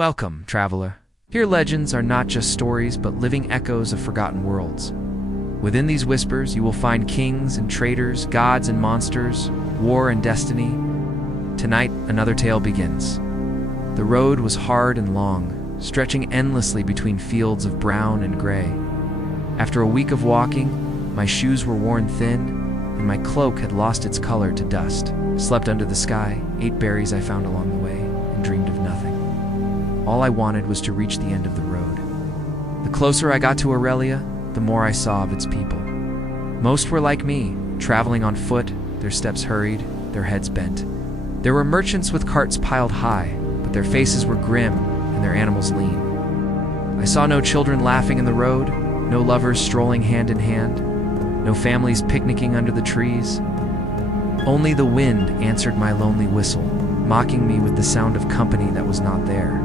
Welcome, traveler. Here legends are not just stories, but living echoes of forgotten worlds. Within these whispers, you will find kings and traitors, gods and monsters, war and destiny. Tonight, another tale begins. The road was hard and long, stretching endlessly between fields of brown and gray. After a week of walking, my shoes were worn thin, and my cloak had lost its color to dust. I slept under the sky, ate berries I found along the way, and dreamed of nothing. All I wanted was to reach the end of the road. The closer I got to Aurelia, the more I saw of its people. Most were like me, traveling on foot, their steps hurried, their heads bent. There were merchants with carts piled high, but their faces were grim and their animals lean. I saw no children laughing in the road, no lovers strolling hand in hand, no families picnicking under the trees. Only the wind answered my lonely whistle, mocking me with the sound of company that was not there.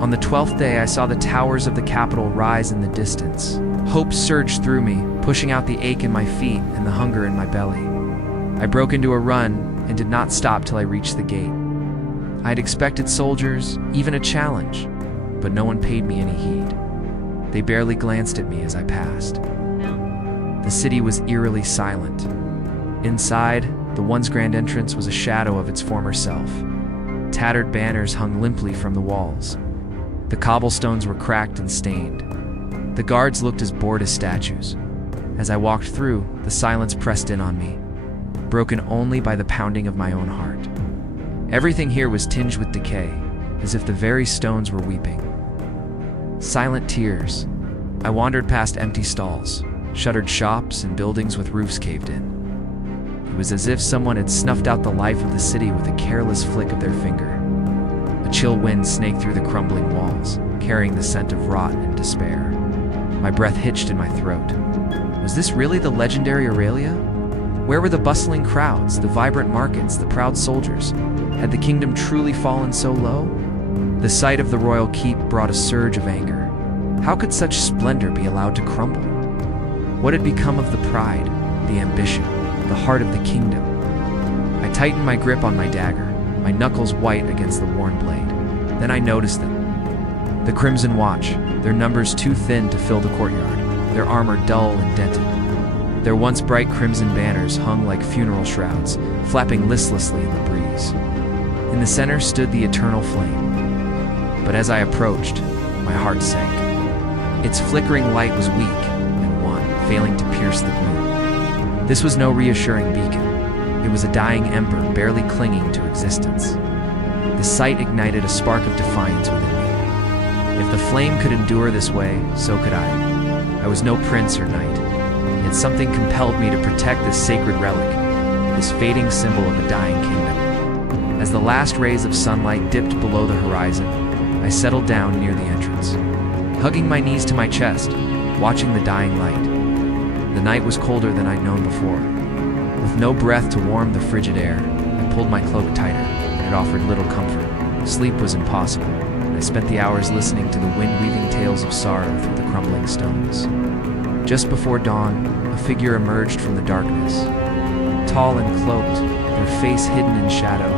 On the 12th day, I saw the towers of the capital rise in the distance. Hope surged through me, pushing out the ache in my feet and the hunger in my belly. I broke into a run and did not stop till I reached the gate. I had expected soldiers, even a challenge, but no one paid me any heed. They barely glanced at me as I passed. The city was eerily silent. Inside, the once grand entrance was a shadow of its former self. Tattered banners hung limply from the walls. The cobblestones were cracked and stained. The guards looked as bored as statues. As I walked through, the silence pressed in on me, broken only by the pounding of my own heart. Everything here was tinged with decay, as if the very stones were weeping. Silent tears. I wandered past empty stalls, shuttered shops, and buildings with roofs caved in. It was as if someone had snuffed out the life of the city with a careless flick of their finger. A chill wind snaked through the crumbling walls, carrying the scent of rot and despair. My breath hitched in my throat. Was this really the legendary Aurelia? Where were the bustling crowds, the vibrant markets, the proud soldiers? Had the kingdom truly fallen so low? The sight of the royal keep brought a surge of anger. How could such splendor be allowed to crumble? What had become of the pride, the ambition, the heart of the kingdom? I tightened my grip on my dagger, my knuckles white against the worn blade. Then I noticed them. The Crimson Watch, their numbers too thin to fill the courtyard, their armor dull and dented. Their once bright crimson banners hung like funeral shrouds, flapping listlessly in the breeze. In the center stood the eternal flame. But as I approached, my heart sank. Its flickering light was weak and wan, failing to pierce the gloom. This was no reassuring beacon. It was a dying ember barely clinging to existence. The sight ignited a spark of defiance within me. If the flame could endure this way, so could I. I was no prince or knight, yet something compelled me to protect this sacred relic, this fading symbol of a dying kingdom. As the last rays of sunlight dipped below the horizon, I settled down near the entrance, hugging my knees to my chest, watching the dying light. The night was colder than I'd known before. With no breath to warm the frigid air, I pulled my cloak tighter. It offered little comfort. Sleep was impossible, and I spent the hours listening to the wind-weaving tales of sorrow through the crumbling stones. Just before dawn, a figure emerged from the darkness. Tall and cloaked, their face hidden in shadow,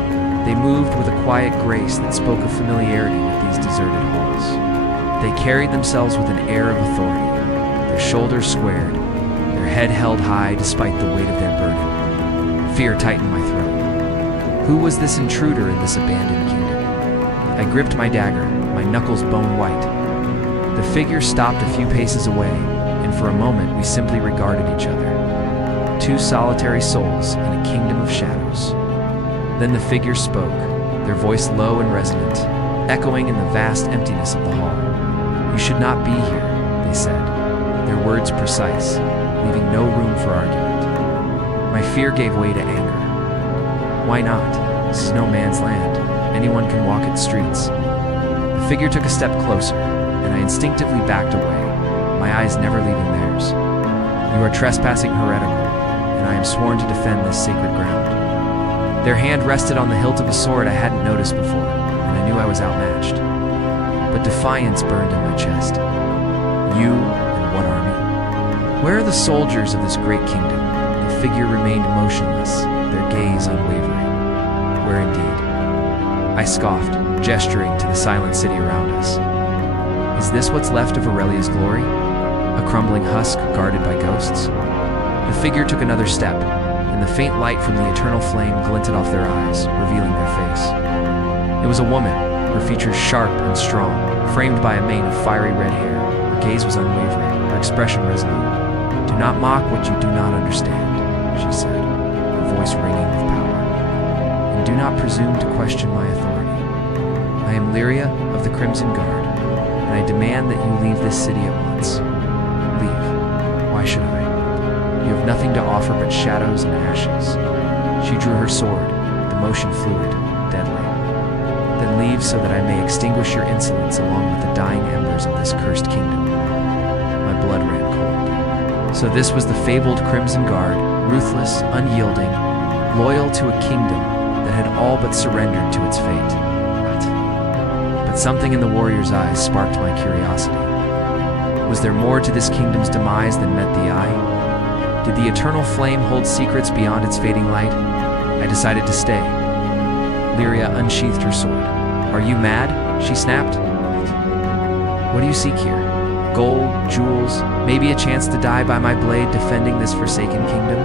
they moved with a quiet grace that spoke of familiarity with these deserted halls. They carried themselves with an air of authority, their shoulders squared, their head held high despite the weight of their burden. Fear tightened my throat. Who was this intruder in this abandoned kingdom? I gripped my dagger, my knuckles bone white. The figure stopped a few paces away, and for a moment we simply regarded each other. Two solitary souls in a kingdom of shadows. Then the figure spoke, their voice low and resonant, echoing in the vast emptiness of the hall. "You should not be here," they said, their words precise, leaving no room for argument. My fear gave way to anger. Why not? This is no man's land. Anyone can walk its streets. The figure took a step closer, and I instinctively backed away, my eyes never leaving theirs. "You are trespassing heretical, and I am sworn to defend this sacred ground." Their hand rested on the hilt of a sword I hadn't noticed before, and I knew I was outmatched. But defiance burned in my chest. You and what army? Where are the soldiers of this great kingdom? The figure remained motionless, their gaze unwavering. Where indeed? I scoffed. gesturing to the silent city around us. Is this what's left of Aurelia's glory? A crumbling husk guarded by ghosts? The figure took another step, and the faint light from the eternal flame glinted off their eyes, revealing their face. It was a woman, her features sharp and strong, framed by a mane of fiery red hair. Her gaze was unwavering, her expression resolute. "Do not mock what you do not understand," she said, her voice ringing with power. "And do not presume to question my authority. I am Lyria of the Crimson Guard, and I demand that you leave this city at once. Leave. Why should I? You have nothing to offer but shadows and ashes." She drew her sword, the motion fluid, deadly. "Then leave so that I may extinguish your insolence along with the dying embers of this cursed kingdom." My blood ran cold. So this was the fabled Crimson Guard, ruthless, unyielding, loyal to a kingdom that had all but surrendered to its fate. But something in the warrior's eyes sparked my curiosity. Was there more to this kingdom's demise than met the eye? Did the eternal flame hold secrets beyond its fading light? I decided to stay. Lyria unsheathed her sword. "Are you mad?" she snapped. "What do you seek here? Gold, jewels, maybe a chance to die by my blade defending this forsaken kingdom?"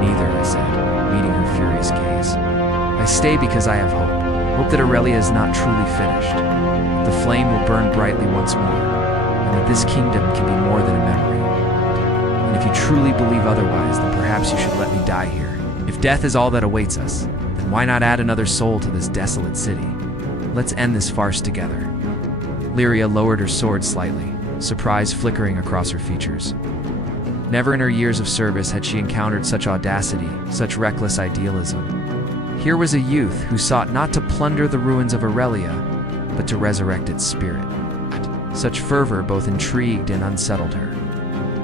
"Neither," I said, meeting her furious gaze. "I stay because I have hope that Aurelia is not truly finished. The flame will burn brightly once more, and that this kingdom can be more than a memory. And if you truly believe otherwise, then perhaps you should let me die here. If death is all that awaits us, then why not add another soul to this desolate city? Let's end this farce together." Lyria lowered her sword slightly, surprise flickering across her features. Never in her years of service had she encountered such audacity, such reckless idealism. Here was a youth who sought not to plunder the ruins of Aurelia, but to resurrect its spirit. Such fervor both intrigued and unsettled her.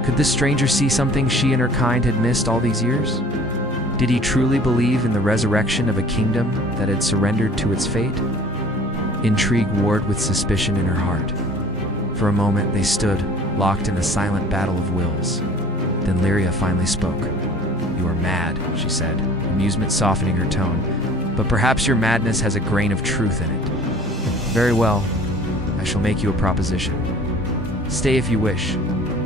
Could this stranger see something she and her kind had missed all these years? Did he truly believe in the resurrection of a kingdom that had surrendered to its fate? Intrigue warred with suspicion in her heart. For a moment they stood, locked in a silent battle of wills. Then Lyria finally spoke. "You are mad," she said, amusement softening her tone, "but perhaps your madness has a grain of truth in it. Very well, I shall make you a proposition. Stay if you wish,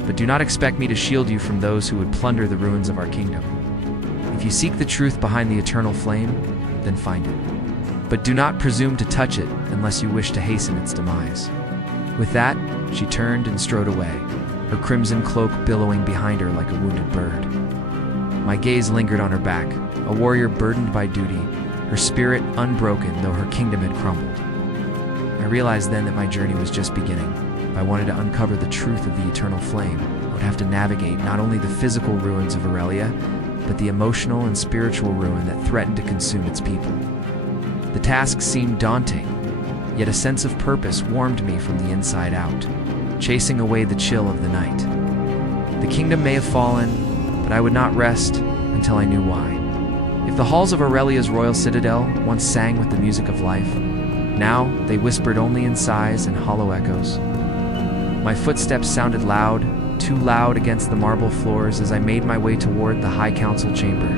but do not expect me to shield you from those who would plunder the ruins of our kingdom. If you seek the truth behind the eternal flame, then find it. But do not presume to touch it unless you wish to hasten its demise." With that, she turned and strode away, her crimson cloak billowing behind her like a wounded bird. My gaze lingered on her back, a warrior burdened by duty, her spirit unbroken though her kingdom had crumbled. I realized then that my journey was just beginning. If I wanted to uncover the truth of the eternal flame, I would have to navigate not only the physical ruins of Aurelia, but the emotional and spiritual ruin that threatened to consume its people. The task seemed daunting, yet a sense of purpose warmed me from the inside out, chasing away the chill of the night. The kingdom may have fallen, but I would not rest until I knew why. If the halls of Aurelia's royal citadel once sang with the music of life, now they whispered only in sighs and hollow echoes. My footsteps sounded loud, too loud against the marble floors as I made my way toward the High Council chamber.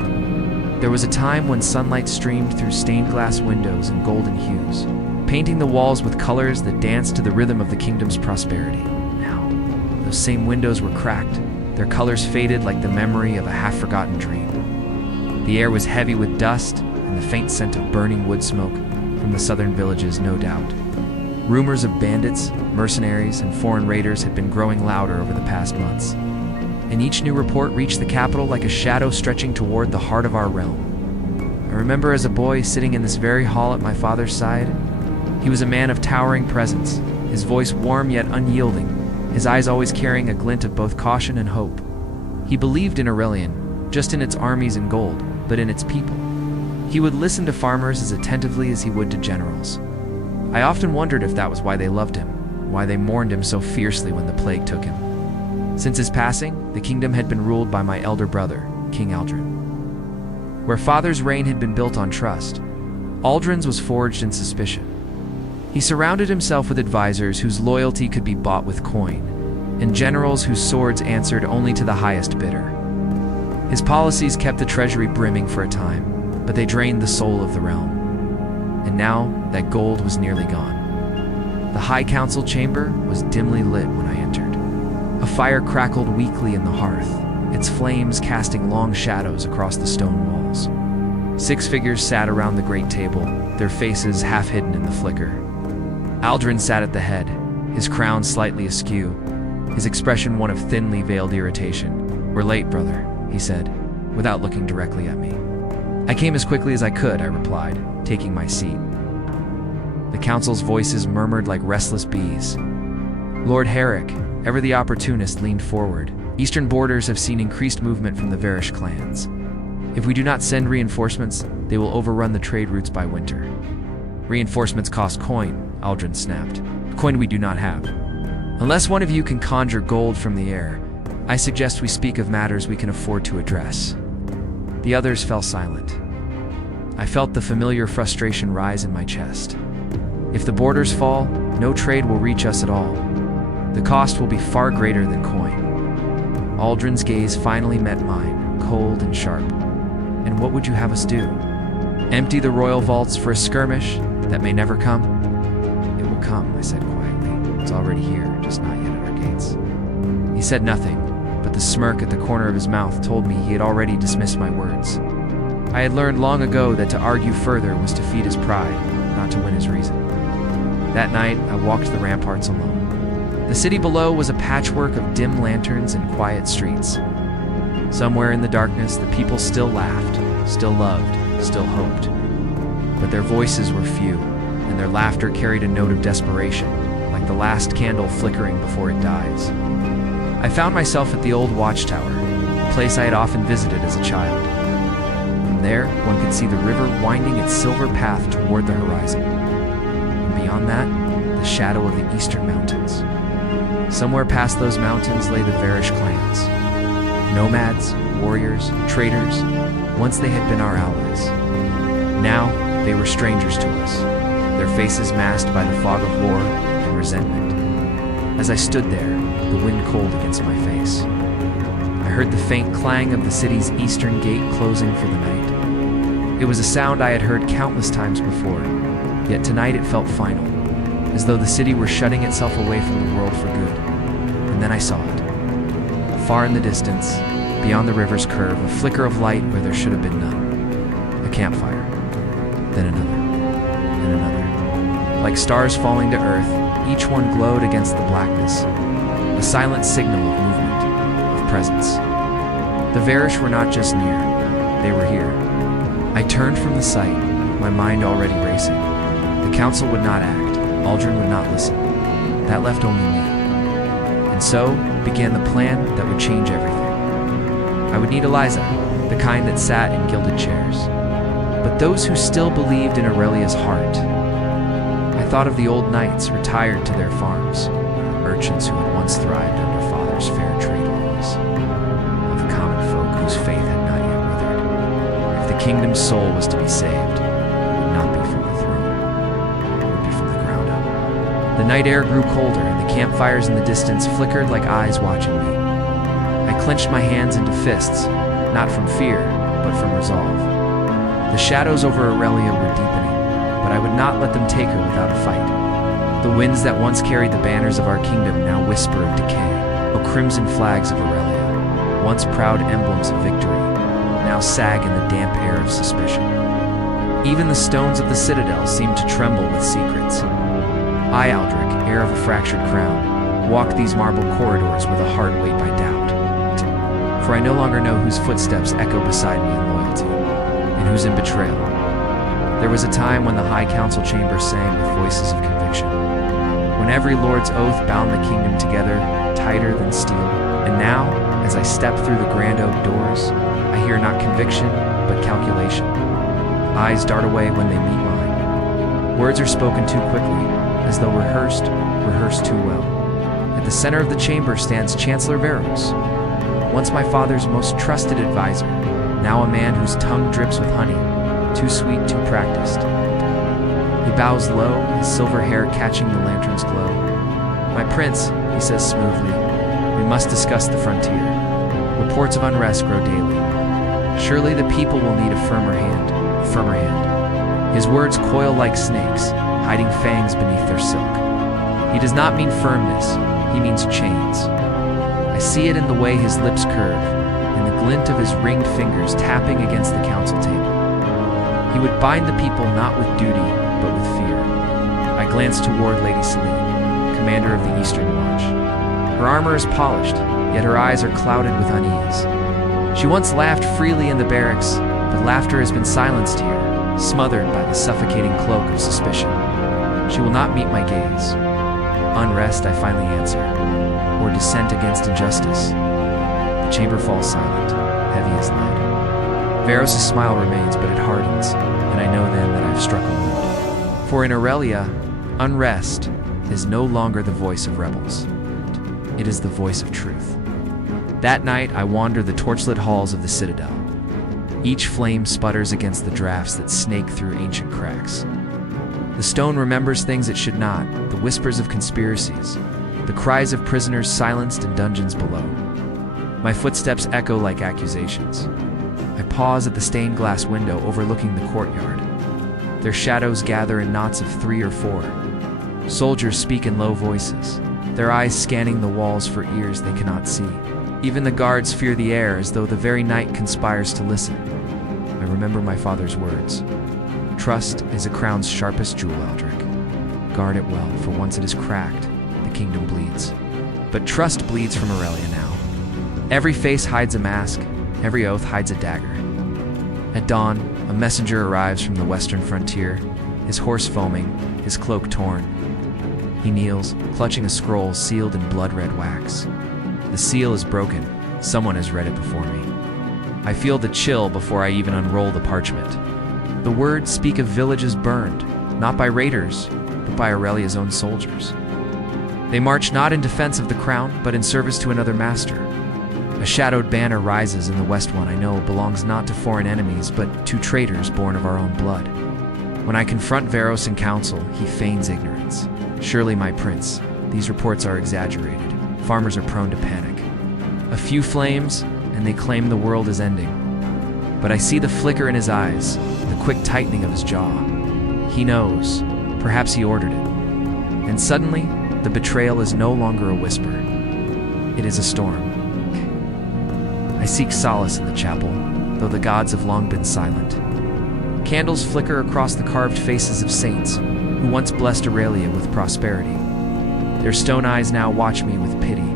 There was a time when sunlight streamed through stained glass windows in golden hues, painting the walls with colors that danced to the rhythm of the kingdom's prosperity. Now, those same windows were cracked, their colors faded like the memory of a half-forgotten dream. The air was heavy with dust and the faint scent of burning wood smoke from the southern villages, no doubt. Rumors of bandits, mercenaries, and foreign raiders had been growing louder over the past months, and each new report reached the capital like a shadow stretching toward the heart of our realm. I remember as a boy sitting in this very hall at my father's side. He was a man of towering presence, his voice warm yet unyielding, his eyes always carrying a glint of both caution and hope. He believed in Aurelian, just in its armies and gold, but in its people. He would listen to farmers as attentively as he would to generals. I often wondered if that was why they loved him, why they mourned him so fiercely when the plague took him. Since his passing, the kingdom had been ruled by my elder brother, King Aldrin. Where father's reign had been built on trust, Aldrin's was forged in suspicion. He surrounded himself with advisors whose loyalty could be bought with coin, and generals whose swords answered only to the highest bidder. His policies kept the treasury brimming for a time, but they drained the soul of the realm. and now that gold was nearly gone. The High Council chamber was dimly lit when I entered. A fire crackled weakly in the hearth, its flames casting long shadows across the stone walls. 6 figures sat around the great table, their faces half hidden in the flicker. Aldrin sat at the head, his crown slightly askew, his expression one of thinly veiled irritation. "We're late, brother," he said, without looking directly at me. "I came as quickly as I could," I replied, taking my seat. The council's voices murmured like restless bees. Lord Herrick, ever the opportunist, leaned forward. "Eastern borders have seen increased movement from the Varish clans. If we do not send reinforcements, they will overrun the trade routes by winter." "Reinforcements cost coin," Aldrin snapped. "Coin we do not have. Unless one of you can conjure gold from the air, I suggest we speak of matters we can afford to address." The others fell silent. I felt the familiar frustration rise in my chest. If the borders fall, no trade will reach us at all. The cost will be far greater than coin. Aldrin's gaze finally met mine, cold and sharp. "And what would you have us do? Empty the royal vaults for a skirmish that may never come?" "It will come," I said quietly. "It's already here, just not yet at our gates." He said nothing, but the smirk at the corner of his mouth told me he had already dismissed my words. I had learned long ago that to argue further was to feed his pride, not to win his reason. That night, I walked the ramparts alone. The city below was a patchwork of dim lanterns and quiet streets. Somewhere in the darkness, the people still laughed, still loved, still hoped. But their voices were few, and their laughter carried a note of desperation, like the last candle flickering before it dies. I found myself at the old watchtower, a place I had often visited as a child. From there, one could see the river winding its silver path toward the horizon. And beyond that, the shadow of the eastern mountains. Somewhere past those mountains lay the Varish clans. Nomads, warriors, traders, once they had been our allies. Now, they were strangers to us, their faces masked by the fog of war and resentment. As I stood there, the wind cold against my face, I heard the faint clang of the city's eastern gate closing for the night. It was a sound I had heard countless times before, yet tonight it felt final, as though the city were shutting itself away from the world for good. And then I saw it. Far in the distance, beyond the river's curve, a flicker of light where there should have been none. A campfire. Then another. And another. Like stars falling to earth, each one glowed against the blackness. A silent signal of movement, of presence. The Varish were not just near, they were here. I turned from the sight, my mind already racing. The council would not act, Aldrin would not listen. That left only me. And so began the plan that would change everything. I would need Eliza, the kind that sat in gilded chairs. But those who still believed in Aurelia's heart. I thought of the old knights retired to their farms, merchants who had once thrived under father's fair trade laws, of the common folk whose faith had not yet withered. If the kingdom's soul was to be saved, it would not be from the throne, it would be from the ground up. The night air grew colder, and the campfires in the distance flickered like eyes watching me. I clenched my hands into fists, not from fear, but from resolve. The shadows over Aurelia were deepening, but I would not let them take her without a fight. The winds that once carried the banners of our kingdom now whisper of decay. O crimson flags of Aurelia, once proud emblems of victory, now sag in the damp air of suspicion. Even the stones of the citadel seemed to tremble with secrets. I, Aldrich, heir of a fractured crown, walk these marble corridors with a heart weighed by doubt. For I no longer know whose footsteps echo beside me in loyalty, and whose in betrayal. There was a time when the High Council chamber sang with voices of conviction, when every lord's oath bound the kingdom together, tighter than steel. And now, as I step through the grand oak doors, I hear not conviction, but calculation. Eyes dart away when they meet mine. Words are spoken too quickly, as though rehearsed too well. At the center of the chamber stands Chancellor Veros, once my father's most trusted advisor, now a man whose tongue drips with honey, too sweet, too practiced. He bows low, his silver hair catching the lantern's glow. "My prince," he says smoothly, "we must discuss the frontier. Reports of unrest grow daily. Surely the people will need a firmer hand, a firmer hand." His words coil like snakes, hiding fangs beneath their silk. He does not mean firmness, he means chains. I see it in the way his lips curve, in the glint of his ringed fingers tapping against the council table. He would bind the people not with duty, but with fear. I glance toward Lady Celine, commander of the Eastern Watch. Her armor is polished, yet her eyes are clouded with unease. She once laughed freely in the barracks, but laughter has been silenced here, smothered by the suffocating cloak of suspicion. She will not meet my gaze. Unrest, I finally answer, or dissent against injustice. The chamber falls silent, heavy as lead. Veros' smile remains, but it hardens, and I know then that I've struck a wound. For in Aurelia, unrest is no longer the voice of rebels. It is the voice of truth. That night, I wander the torchlit halls of the Citadel. Each flame sputters against the drafts that snake through ancient cracks. The stone remembers things it should not, the whispers of conspiracies, the cries of prisoners silenced in dungeons below. My footsteps echo like accusations. I pause at the stained glass window overlooking the courtyard. Their shadows gather in knots of 3 or 4. Soldiers speak in low voices, their eyes scanning the walls for ears they cannot see. Even the guards fear the air as though the very night conspires to listen. I remember my father's words. Trust is a crown's sharpest jewel, Aldrich. Guard it well, for once it is cracked, the kingdom bleeds. But trust bleeds from Aurelia now. Every face hides a mask, every oath hides a dagger. At dawn, a messenger arrives from the western frontier, his horse foaming, his cloak torn. He kneels, clutching a scroll sealed in blood-red wax. The seal is broken. Someone has read it before me. I feel the chill before I even unroll the parchment. The words speak of villages burned, not by raiders, but by Aurelia's own soldiers. They march not in defense of the crown, but in service to another master. A shadowed banner rises in the west one I know belongs not to foreign enemies, but to traitors born of our own blood. When I confront Veros in council, he feigns ignorance. Surely, my prince, these reports are exaggerated. Farmers are prone to panic. A few flames, and they claim the world is ending. But I see the flicker in his eyes, the quick tightening of his jaw. He knows. Perhaps he ordered it. And suddenly, the betrayal is no longer a whisper. It is a storm. I seek solace in the chapel, though the gods have long been silent. Candles flicker across the carved faces of saints who once blessed Aurelia with prosperity. Their stone eyes now watch me with pity,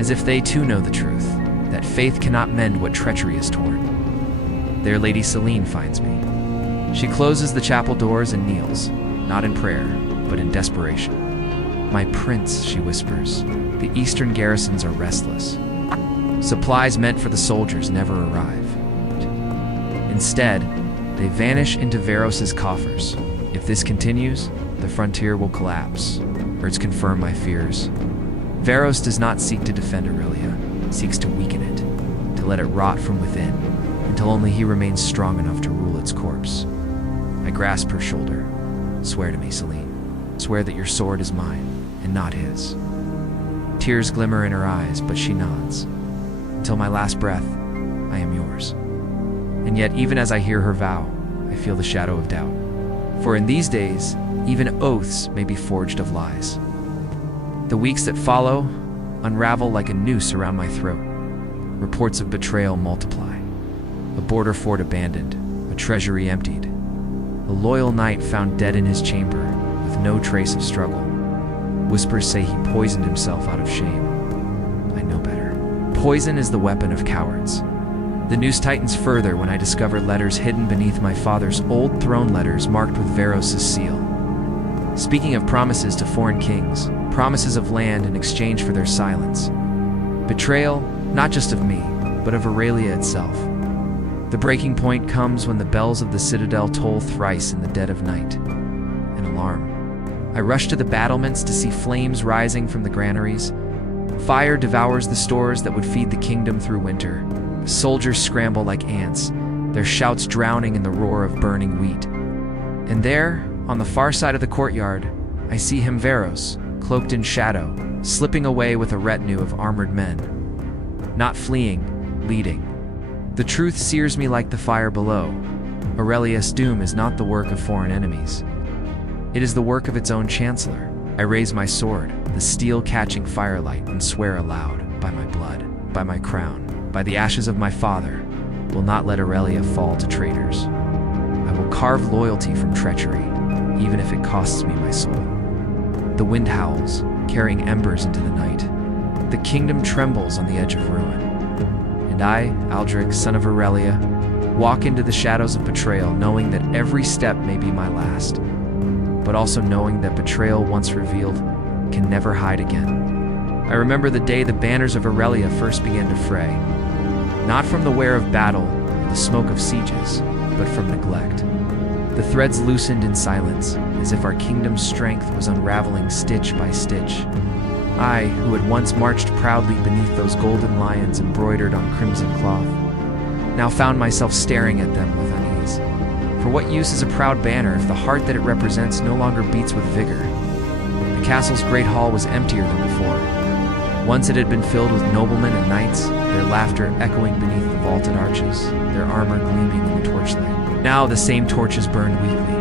as if they too know the truth, that faith cannot mend what treachery has torn. There Lady Celine finds me. She closes the chapel doors and kneels, not in prayer, but in desperation. "My prince," she whispers, "the eastern garrisons are restless. Supplies meant for the soldiers never arrive. Instead, they vanish into Veros's coffers. If this continues, the frontier will collapse. Words confirm my fears. Veros does not seek to defend Aurelia, seeks to weaken it, to let it rot from within, until only he remains strong enough to rule its corpse. I grasp her shoulder. "Swear to me, Celine. Swear that your sword is mine, and not his." Tears glimmer in her eyes, but she nods. "Until my last breath, I am yours." And yet, even as I hear her vow, I feel the shadow of doubt. For in these days, even oaths may be forged of lies. The weeks that follow unravel like a noose around my throat. Reports of betrayal multiply. A border fort abandoned, a treasury emptied. A loyal knight found dead in his chamber, with no trace of struggle. Whispers say he poisoned himself out of shame. I know better. Poison is the weapon of cowards. The noose tightens further when I discover letters hidden beneath my father's old throne letters marked with Veros' seal. Speaking of promises to foreign kings, promises of land in exchange for their silence. Betrayal, not just of me, but of Aurelia itself. The breaking point comes when the bells of the citadel toll thrice in the dead of night. An alarm. I rush to the battlements to see flames rising from the granaries. Fire devours the stores that would feed the kingdom through winter. Soldiers scramble like ants, their shouts drowning in the roar of burning wheat. And there, on the far side of the courtyard, I see him, Veros, cloaked in shadow, slipping away with a retinue of armored men. Not fleeing, leading. The truth sears me like the fire below. Aurelius' doom is not the work of foreign enemies. It is the work of its own chancellor. I raise my sword, the steel catching firelight, and swear aloud, by my blood, by my crown, by the ashes of my father, will not let Aurelia fall to traitors. I will carve loyalty from treachery, even if it costs me my soul. The wind howls, carrying embers into the night. The kingdom trembles on the edge of ruin. And I, Aldric, son of Aurelia, walk into the shadows of betrayal, knowing that every step may be my last, but also knowing that betrayal once revealed can never hide again. I remember the day the banners of Aurelia first began to fray, not from the wear of battle or the smoke of sieges, but from neglect. The threads loosened in silence, as if our kingdom's strength was unraveling stitch by stitch. I, who had once marched proudly beneath those golden lions embroidered on crimson cloth, now found myself staring at them with unease. For what use is a proud banner if the heart that it represents no longer beats with vigor? The castle's great hall was emptier than before. Once it had been filled with noblemen and knights, their laughter echoing beneath the vaulted arches, their armor gleaming in the torchlight. Now the same torches burned weakly,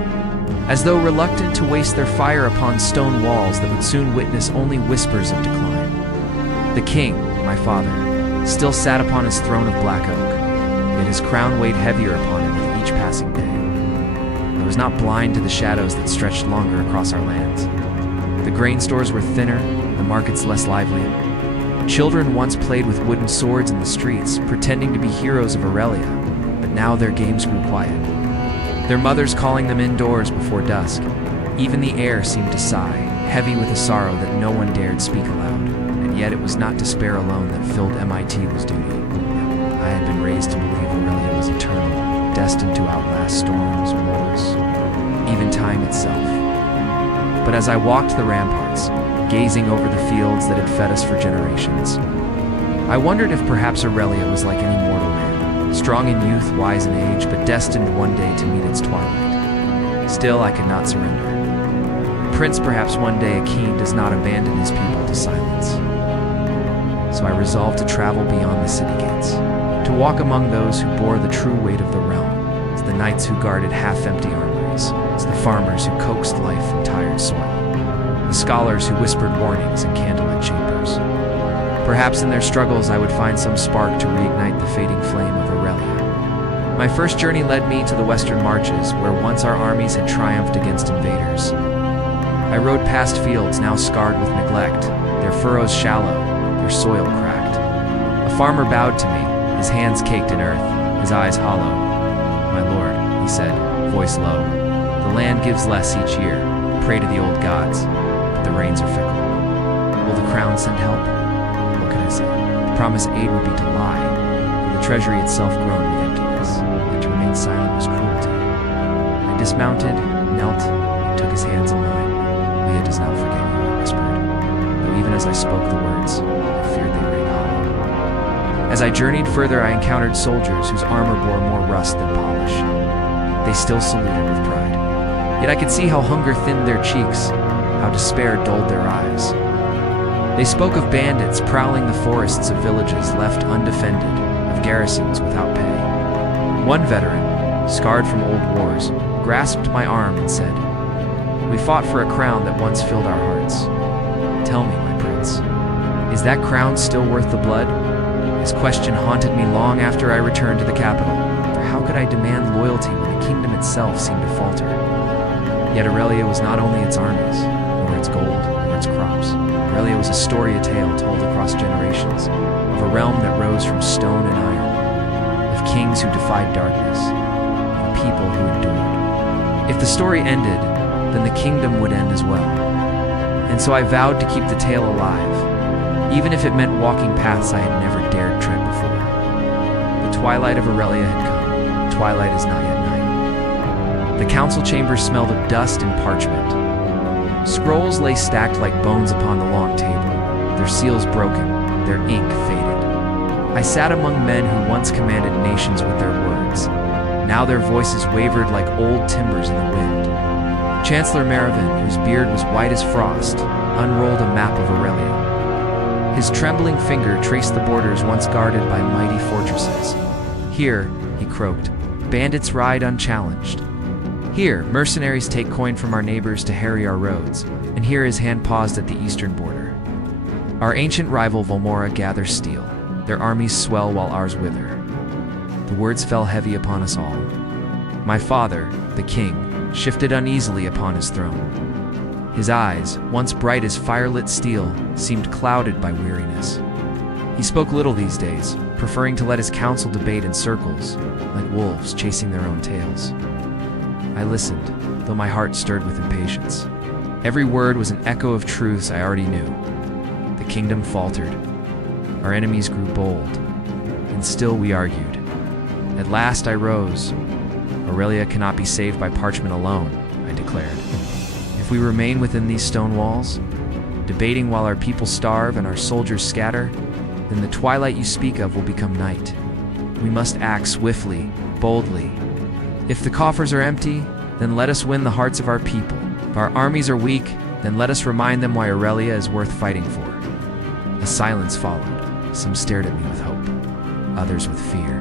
as though reluctant to waste their fire upon stone walls that would soon witness only whispers of decline. The king, my father, still sat upon his throne of black oak, yet his crown weighed heavier upon him with each passing day. I was not blind to the shadows that stretched longer across our lands. The grain stores were thinner, the markets less lively. Children once played with wooden swords in the streets, pretending to be heroes of Aurelia, but now their games grew quiet. Their mothers calling them indoors before dusk. Even the air seemed to sigh, heavy with a sorrow that no one dared speak aloud. And yet it was not despair alone that filled MIT's duty. I had been raised to believe Aurelia was eternal, destined to outlast storms, wars, even time itself. But as I walked the ramparts, gazing over the fields that had fed us for generations, I wondered if perhaps Aurelia was like any mortal man, strong in youth, wise in age, but destined one day to meet its twilight. Still, I could not surrender. Prince, perhaps one day a king does not abandon his people to silence. So I resolved to travel beyond the city gates, to walk among those who bore the true weight of the realm, to the knights who guarded half-empty armories, to the farmers who coaxed life from tired soil, the scholars who whispered warnings in candlelit chambers. Perhaps in their struggles I would find some spark to reignite the fading flame of Aurelia. My first journey led me to the western marches, where once our armies had triumphed against invaders. I rode past fields now scarred with neglect, their furrows shallow, their soil cracked. A farmer bowed to me, his hands caked in earth, his eyes hollow. "My lord," he said, voice low, "the land gives less each year. Pray to the old gods, but the rains are fickle. Will the crown send help?" What could I say? The promised aid would be to lie, for the treasury itself groaned with emptiness, and to remain silent was cruelty. I dismounted, knelt, and took his hands in mine. "Leah does not forget you," I whispered, though even as I spoke the words, I feared they rang hollow. As I journeyed further, I encountered soldiers whose armor bore more rust than polish. They still saluted with pride. Yet I could see how hunger thinned their cheeks, how despair dulled their eyes. They spoke of bandits prowling the forests of villages left undefended, of garrisons without pay. One veteran, scarred from old wars, grasped my arm and said, "We fought for a crown that once filled our hearts. Tell me, my prince, is that crown still worth the blood?" His question haunted me long after I returned to the capital, for how could I demand loyalty when the kingdom itself seemed to falter? Yet Aurelia was not only its armies, nor its gold, nor its crops. Aurelia was a story, a tale told across generations, of a realm that rose from stone and iron, of kings who defied darkness, of a people who endured. If the story ended, then the kingdom would end as well. And so I vowed to keep the tale alive, even if it meant walking paths I had never dared tread before. The twilight of Aurelia had come. Twilight is not yet night. The council chamber smelled of dust and parchment. Scrolls lay stacked like bones upon the long table, their seals broken, their ink faded. I sat among men who once commanded nations with their words. Now their voices wavered like old timbers in the wind. Chancellor Meravin, whose beard was white as frost, unrolled a map of Aurelia. His trembling finger traced the borders once guarded by mighty fortresses. "Here," he croaked, Bandits ride unchallenged. Here, mercenaries take coin from our neighbors to harry our roads, and here his hand paused at the eastern border. Our ancient rival Volmora gathers steel. Their armies swell while ours wither. The words fell heavy upon us all. My father, the king, shifted uneasily upon his throne. His eyes, once bright as firelit steel, seemed clouded by weariness. He spoke little these days, preferring to let his council debate in circles, like wolves chasing their own tails. I listened, though my heart stirred with impatience. Every word was an echo of truths I already knew. The kingdom faltered. Our enemies grew bold, and still we argued. At last I rose. Aurelia cannot be saved by parchment alone, I declared. If we remain within these stone walls, debating while our people starve and our soldiers scatter, then the twilight you speak of will become night. We must act swiftly, boldly. If the coffers are empty, then let us win the hearts of our people. If our armies are weak, then let us remind them why Aurelia is worth fighting for. A silence followed. Some stared at me with hope, others with fear,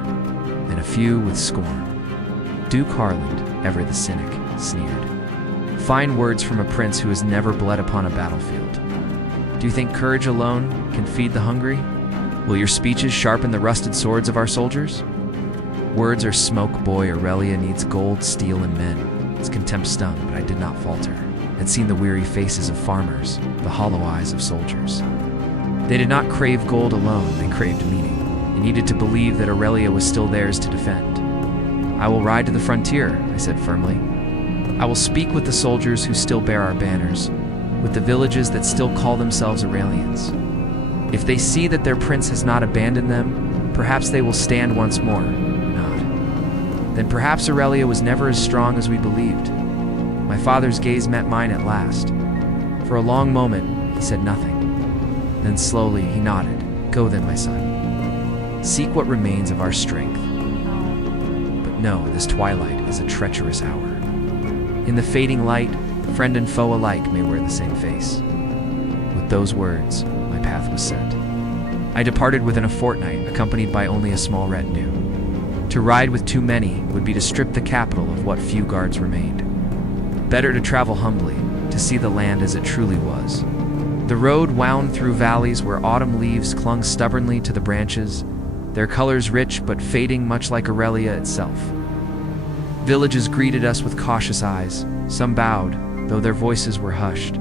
and a few with scorn. Duke Harland, ever the cynic, sneered. Fine words from a prince who has never bled upon a battlefield. Do you think courage alone can feed the hungry? Will your speeches sharpen the rusted swords of our soldiers? Words are smoke, boy. Aurelia needs gold, steel, and men. His contempt stung, but I did not falter. I'd seen the weary faces of farmers, the hollow eyes of soldiers. They did not crave gold alone, they craved meaning. They needed to believe that Aurelia was still theirs to defend. I will ride to the frontier, I said firmly. I will speak with the soldiers who still bear our banners, with the villages that still call themselves Aurelians. If they see that their prince has not abandoned them, perhaps they will stand once more. Not. Then perhaps Aurelia was never as strong as we believed. My father's gaze met mine at last. For a long moment, he said nothing. Then slowly he nodded. Go then, my son. Seek what remains of our strength. But no, this twilight is a treacherous hour. In the fading light, friend and foe alike may wear the same face. With those words, my path was set. I departed within a fortnight, accompanied by only a small retinue. To ride with too many would be to strip the capital of what few guards remained. Better to travel humbly, to see the land as it truly was. The road wound through valleys where autumn leaves clung stubbornly to the branches, their colors rich but fading much like Aurelia itself. Villages greeted us with cautious eyes. Some bowed, though their voices were hushed.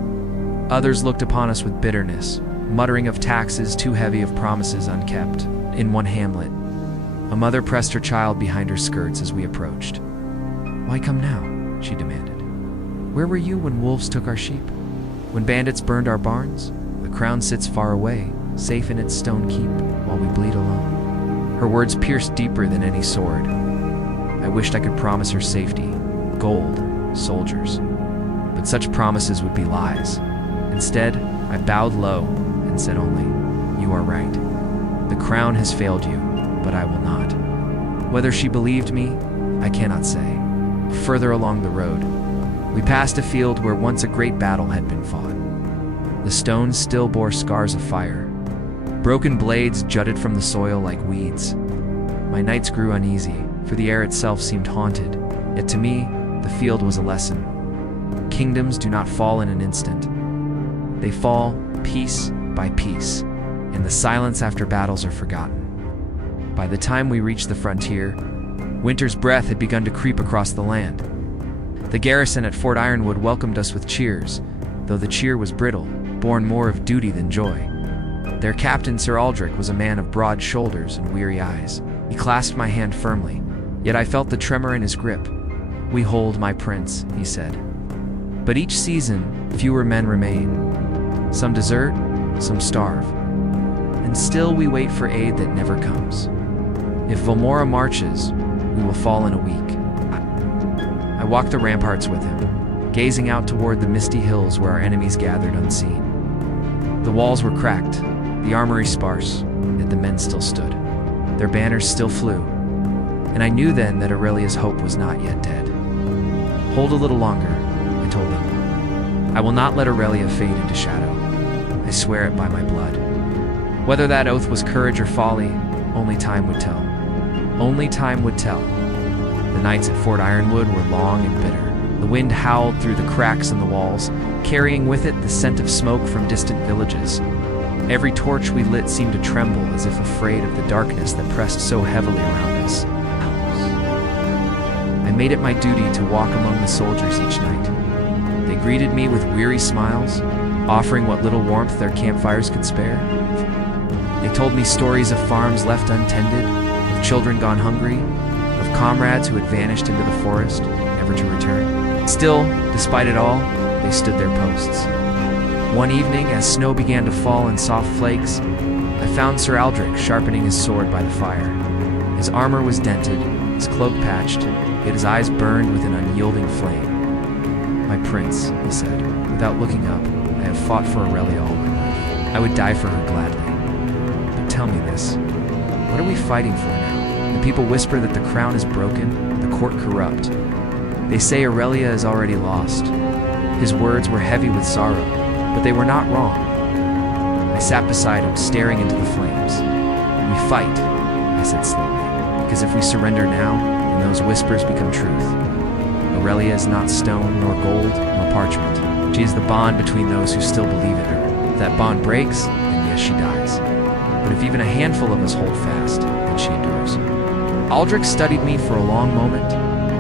Others looked upon us with bitterness, muttering of taxes too heavy, of promises unkept. In one hamlet, a mother pressed her child behind her skirts as we approached. Why come now? She demanded. Where were you when wolves took our sheep? When bandits burned our barns? The crown sits far away, safe in its stone keep, while we bleed alone. Her words pierced deeper than any sword. I wished I could promise her safety, gold, soldiers. But such promises would be lies. Instead, I bowed low and said only, you are right. The crown has failed you, but I will not. Whether she believed me, I cannot say. Further along the road, we passed a field where once a great battle had been fought. The stones still bore scars of fire. Broken blades jutted from the soil like weeds. My nights grew uneasy, for the air itself seemed haunted. Yet to me, the field was a lesson. Kingdoms do not fall in an instant. They fall piece by piece, and the silence after battles are forgotten. By the time we reached the frontier, winter's breath had begun to creep across the land. The garrison at Fort Ironwood welcomed us with cheers, though the cheer was brittle, born more of duty than joy. Their captain, Sir Aldrich, was a man of broad shoulders and weary eyes. He clasped my hand firmly, yet I felt the tremor in his grip. We hold, my prince, he said. But each season, fewer men remain. Some desert, some starve. And still we wait for aid that never comes. If Volmora marches, we will fall in a week. I walked the ramparts with him, gazing out toward the misty hills where our enemies gathered unseen. The walls were cracked, the armory sparse, yet the men still stood. Their banners still flew, and I knew then that Aurelia's hope was not yet dead. Hold a little longer, I told them. I will not let Aurelia fade into shadow. I swear it by my blood. Whether that oath was courage or folly, only time would tell. Only time would tell. The nights at Fort Ironwood were long and bitter. The wind howled through the cracks in the walls, carrying with it the scent of smoke from distant villages. Every torch we lit seemed to tremble as if afraid of the darkness that pressed so heavily around us. I made it my duty to walk among the soldiers each night. They greeted me with weary smiles, offering what little warmth their campfires could spare. They told me stories of farms left untended, of children gone hungry, of comrades who had vanished into the forest, never to return. Still, despite it all, they stood their posts. One evening, as snow began to fall in soft flakes, I found Sir Aldrich sharpening his sword by the fire. His armor was dented, his cloak patched, yet his eyes burned with an unyielding flame. "My prince," he said, without looking up, "I have fought for Aurelia all my life. I would die for her gladly. But tell me this, what are we fighting for now? The people whisper that the crown is broken, the court corrupt. They say Aurelia is already lost." His words were heavy with sorrow, but they were not wrong. I sat beside him, staring into the flames. "We fight," I said slowly, "because if we surrender now, then those whispers become truth. Aurelia is not stone, nor gold, nor parchment. She is the bond between those who still believe in her. If that bond breaks, then yes, she dies. But if even a handful of us hold fast, then she endures." Aldrich studied me for a long moment,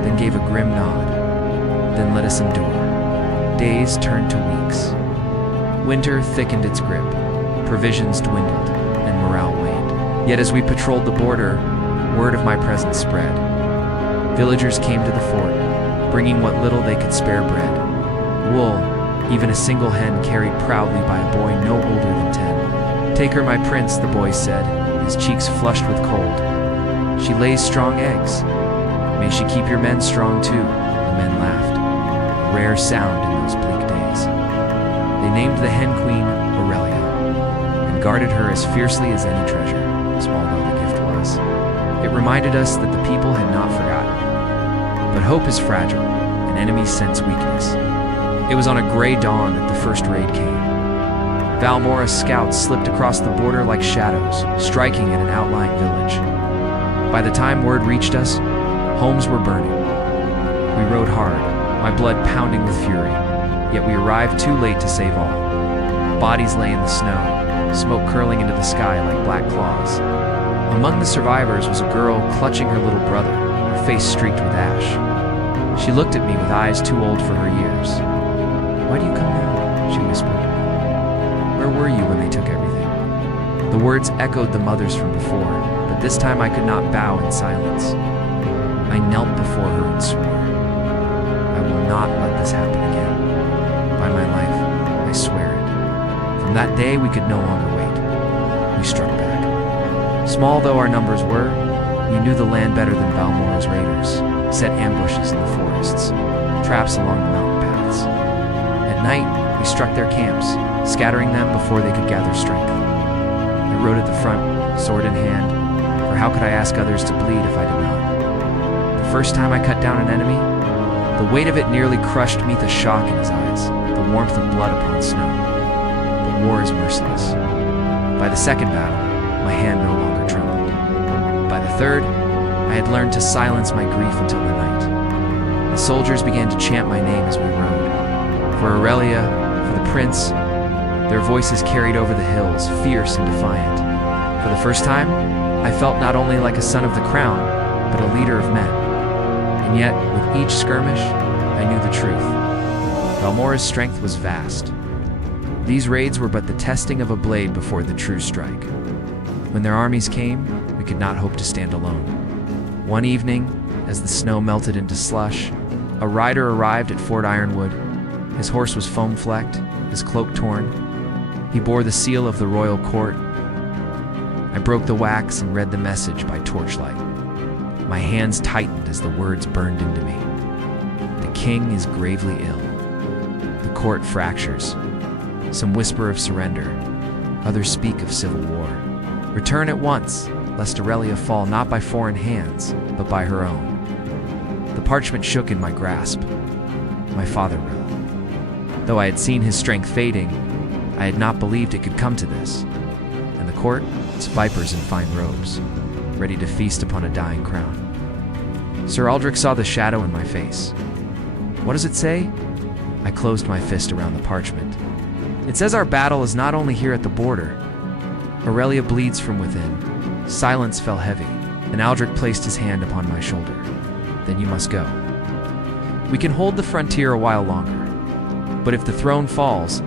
then gave a grim nod. "Then let us endure." Days turned to weeks. Winter thickened its grip, provisions dwindled, and morale waned. Yet as we patrolled the border, word of my presence spread. Villagers came to the fort, bringing what little they could spare bread. Wool, even a single hen carried proudly by a boy no older than 10. "Take her, my prince," the boy said, his cheeks flushed with cold. "She lays strong eggs. May she keep your men strong too," the men laughed. A rare sound in those bleak days. They named the hen queen Aurelia, and guarded her as fiercely as any treasure, small though the gift was. It reminded us that the people had not forgotten. But hope is fragile, and enemies sense weakness. It was on a gray dawn that the first raid came. Valmora's scouts slipped across the border like shadows, striking at an outlying village. By the time word reached us, homes were burning. We rode hard, my blood pounding with fury. Yet we arrived too late to save all. Bodies lay in the snow, smoke curling into the sky like black claws. Among the survivors was a girl clutching her little brother, her face streaked with ash. She looked at me with eyes too old for her years. "Why do you come now?" she whispered. "Where were you when they took everything?" The words echoed the mother's from before, but this time I could not bow in silence. I knelt before her and swore, "I will not let this happen again. By my life, I swear it." From that day, we could no longer wait. We struck back. Small though our numbers were, we knew the land better than Valmora's raiders, set ambushes in the forests, traps along the mountain paths. At night, we struck their camps, scattering them before they could gather strength. I rode at the front, sword in hand, for how could I ask others to bleed if I did not? The first time I cut down an enemy, the weight of it nearly crushed me, the shock in his eyes, the warmth of blood upon snow. But war is merciless. By the second battle, my hand no longer trembled. By the third, I had learned to silence my grief until the night. The soldiers began to chant my name as we rode. For Aurelia, for the prince, their voices carried over the hills, fierce and defiant. For the first time, I felt not only like a son of the crown, but a leader of men. And yet, with each skirmish, I knew the truth. Valmora's strength was vast. These raids were but the testing of a blade before the true strike. When their armies came, we could not hope to stand alone. One evening, as the snow melted into slush, a rider arrived at Fort Ironwood. His horse was foam-flecked, his cloak torn. He bore the seal of the royal court. I broke the wax and read the message by torchlight. My hands tightened as the words burned into me. The king is gravely ill. The court fractures. Some whisper of surrender. Others speak of civil war. Return at once, lest Aurelia fall not by foreign hands, but by her own. The parchment shook in my grasp. My father wrote. Though I had seen his strength fading, I had not believed it could come to this. And the court, its vipers in fine robes, ready to feast upon a dying crown. Sir Aldrich saw the shadow in my face. What does it say? I closed my fist around the parchment. It says our battle is not only here at the border. Aurelia bleeds from within. Silence fell heavy, and Aldrich placed his hand upon my shoulder. Then you must go. We can hold the frontier a while longer, but if the throne falls,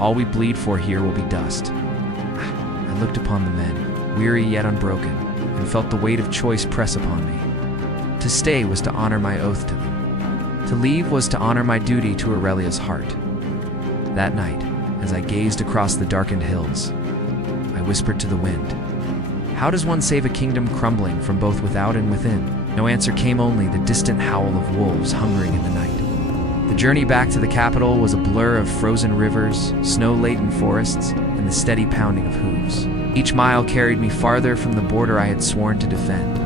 all we bleed for here will be dust. I looked upon the men, weary yet unbroken, and felt the weight of choice press upon me. To stay was to honor my oath to them. To leave was to honor my duty to Aurelia's heart. That night, as I gazed across the darkened hills, I whispered to the wind, "How does one save a kingdom crumbling from both without and within?" No answer came, only the distant howl of wolves hungering in the night. The journey back to the capital was a blur of frozen rivers, snow-laden forests, and the steady pounding of hooves. Each mile carried me farther from the border I had sworn to defend,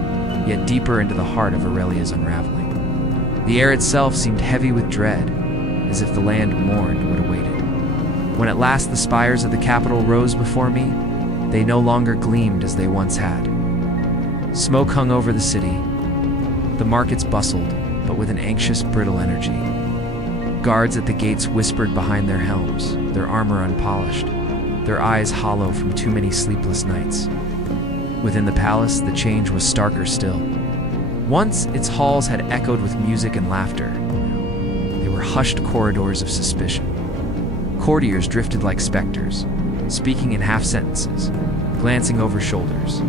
yet deeper into the heart of Aurelia's unraveling. The air itself seemed heavy with dread, as if the land mourned what awaited. When at last the spires of the capital rose before me, they no longer gleamed as they once had. Smoke hung over the city. The markets bustled, but with an anxious, brittle energy. Guards at the gates whispered behind their helms, their armor unpolished, their eyes hollow from too many sleepless nights. Within the palace, the change was starker still. Once, its halls had echoed with music and laughter. They were hushed corridors of suspicion. Courtiers drifted like specters, speaking in half-sentences, glancing over shoulders.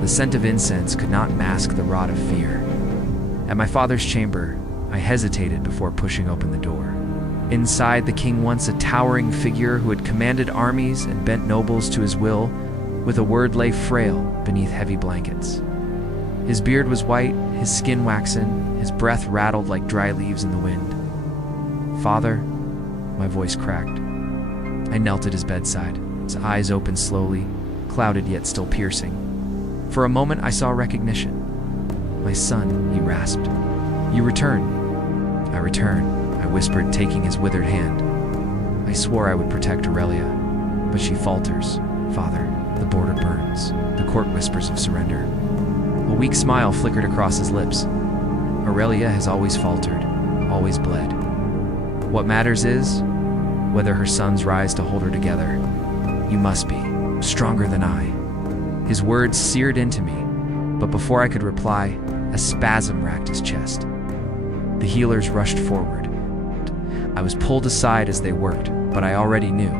The scent of incense could not mask the rot of fear. At my father's chamber, I hesitated before pushing open the door. Inside, the king, once a towering figure who had commanded armies and bent nobles to his will, with a word lay frail beneath heavy blankets. His beard was white, his skin waxen, his breath rattled like dry leaves in the wind. "Father," my voice cracked. I knelt at his bedside, his eyes opened slowly, clouded yet still piercing. For a moment I saw recognition. "My son," he rasped. "You return." "I return," I whispered, taking his withered hand. "I swore I would protect Aurelia, but she falters. Father, the border burns." The court whispers of surrender. A weak smile flickered across his lips. "Aurelia has always faltered, always bled. What matters is whether her sons rise to hold her together. You must be stronger than I." His words seared into me, but before I could reply, a spasm racked his chest. The healers rushed forward. I was pulled aside as they worked, but I already knew.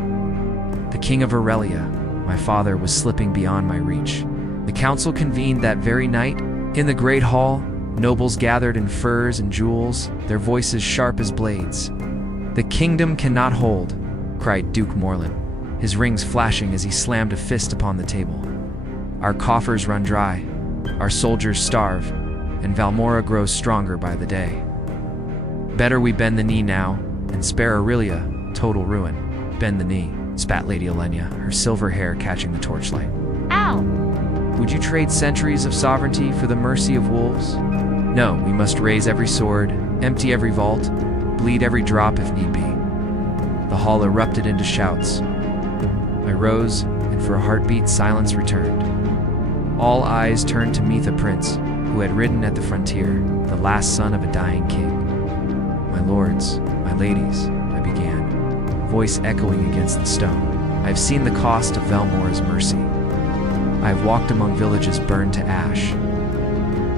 The king of Aurelia, my father, was slipping beyond my reach. The council convened that very night. In the great hall, nobles gathered in furs and jewels, their voices sharp as blades. "The kingdom cannot hold," cried Duke Morland, his rings flashing as he slammed a fist upon the table. "Our coffers run dry, our soldiers starve, and Valmora grows stronger by the day. Better we bend the knee now and spare Aurelia total ruin." "Bend the knee," spat Lady Elenia, her silver hair catching the torchlight. Ow! "Would you trade centuries of sovereignty for the mercy of wolves? No, we must raise every sword, empty every vault, bleed every drop if need be." The hall erupted into shouts. I rose, and for a heartbeat, silence returned. All eyes turned to meet the prince, who had ridden at the frontier, the last son of a dying king. "My lords, my ladies," I began, voice echoing against the stone. "I have seen the cost of Valmora's mercy. I have walked among villages burned to ash.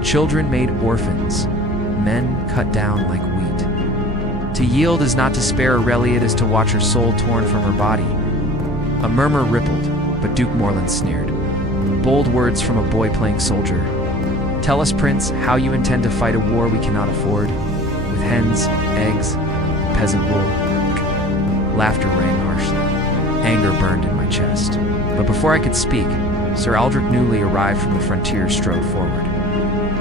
Children made orphans, men cut down like wheat. To yield is not to spare Aurelia, it is to watch her soul torn from her body." A murmur rippled, but Duke Morland sneered. Bold words from a boy playing soldier. "Tell us, Prince, how you intend to fight a war we cannot afford. With hens, eggs, peasant wool." Laughter rang harshly. Anger burned in my chest. But before I could speak, Sir Aldrich, newly arrived from the frontier, strode forward.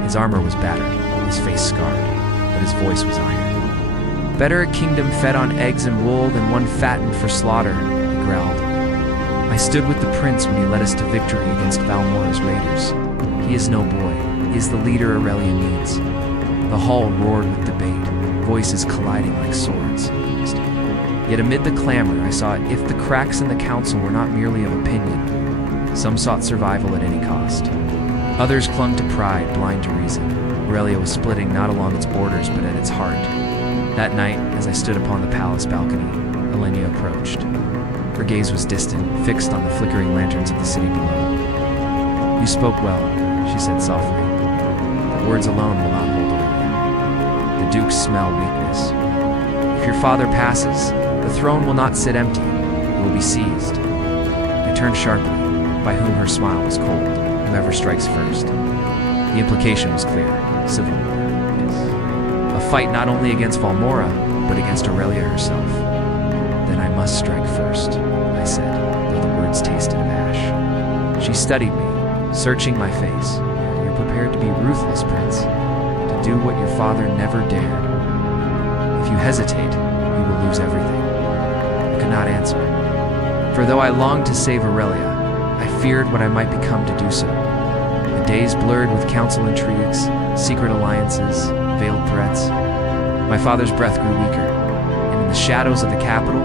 His armor was battered, his face scarred, but his voice was iron. "Better a kingdom fed on eggs and wool than one fattened for slaughter," he growled. "I stood with the prince when he led us to victory against Valmora's raiders. He is no boy, he is the leader Aurelia needs." The hall roared with debate, voices colliding like swords. Yet amid the clamor, I saw if the cracks in the council were not merely of opinion. Some sought survival at any cost. Others clung to pride, blind to reason. Aurelia was splitting not along its borders but at its heart. That night, as I stood upon the palace balcony, Elenia approached. Her gaze was distant, fixed on the flickering lanterns of the city below. "You spoke well," she said softly. "But words alone will not hold Aurelia. The dukes smell weakness. If your father passes, the throne will not sit empty. It will be seized." I turned sharply. By whom her smile was cold, whoever strikes first. The implication was clear: civil war. A fight not only against Valmora, but against Aurelia herself. "Then I must strike first," I said, though the words tasted of ash. She studied me, searching my face. "You're prepared to be ruthless, Prince, to do what your father never dared. If you hesitate, you will lose everything." I could not answer, for though I longed to save Aurelia, I feared what I might become to do so. The days blurred with council intrigues, secret alliances, veiled threats. My father's breath grew weaker, and in the shadows of the capital,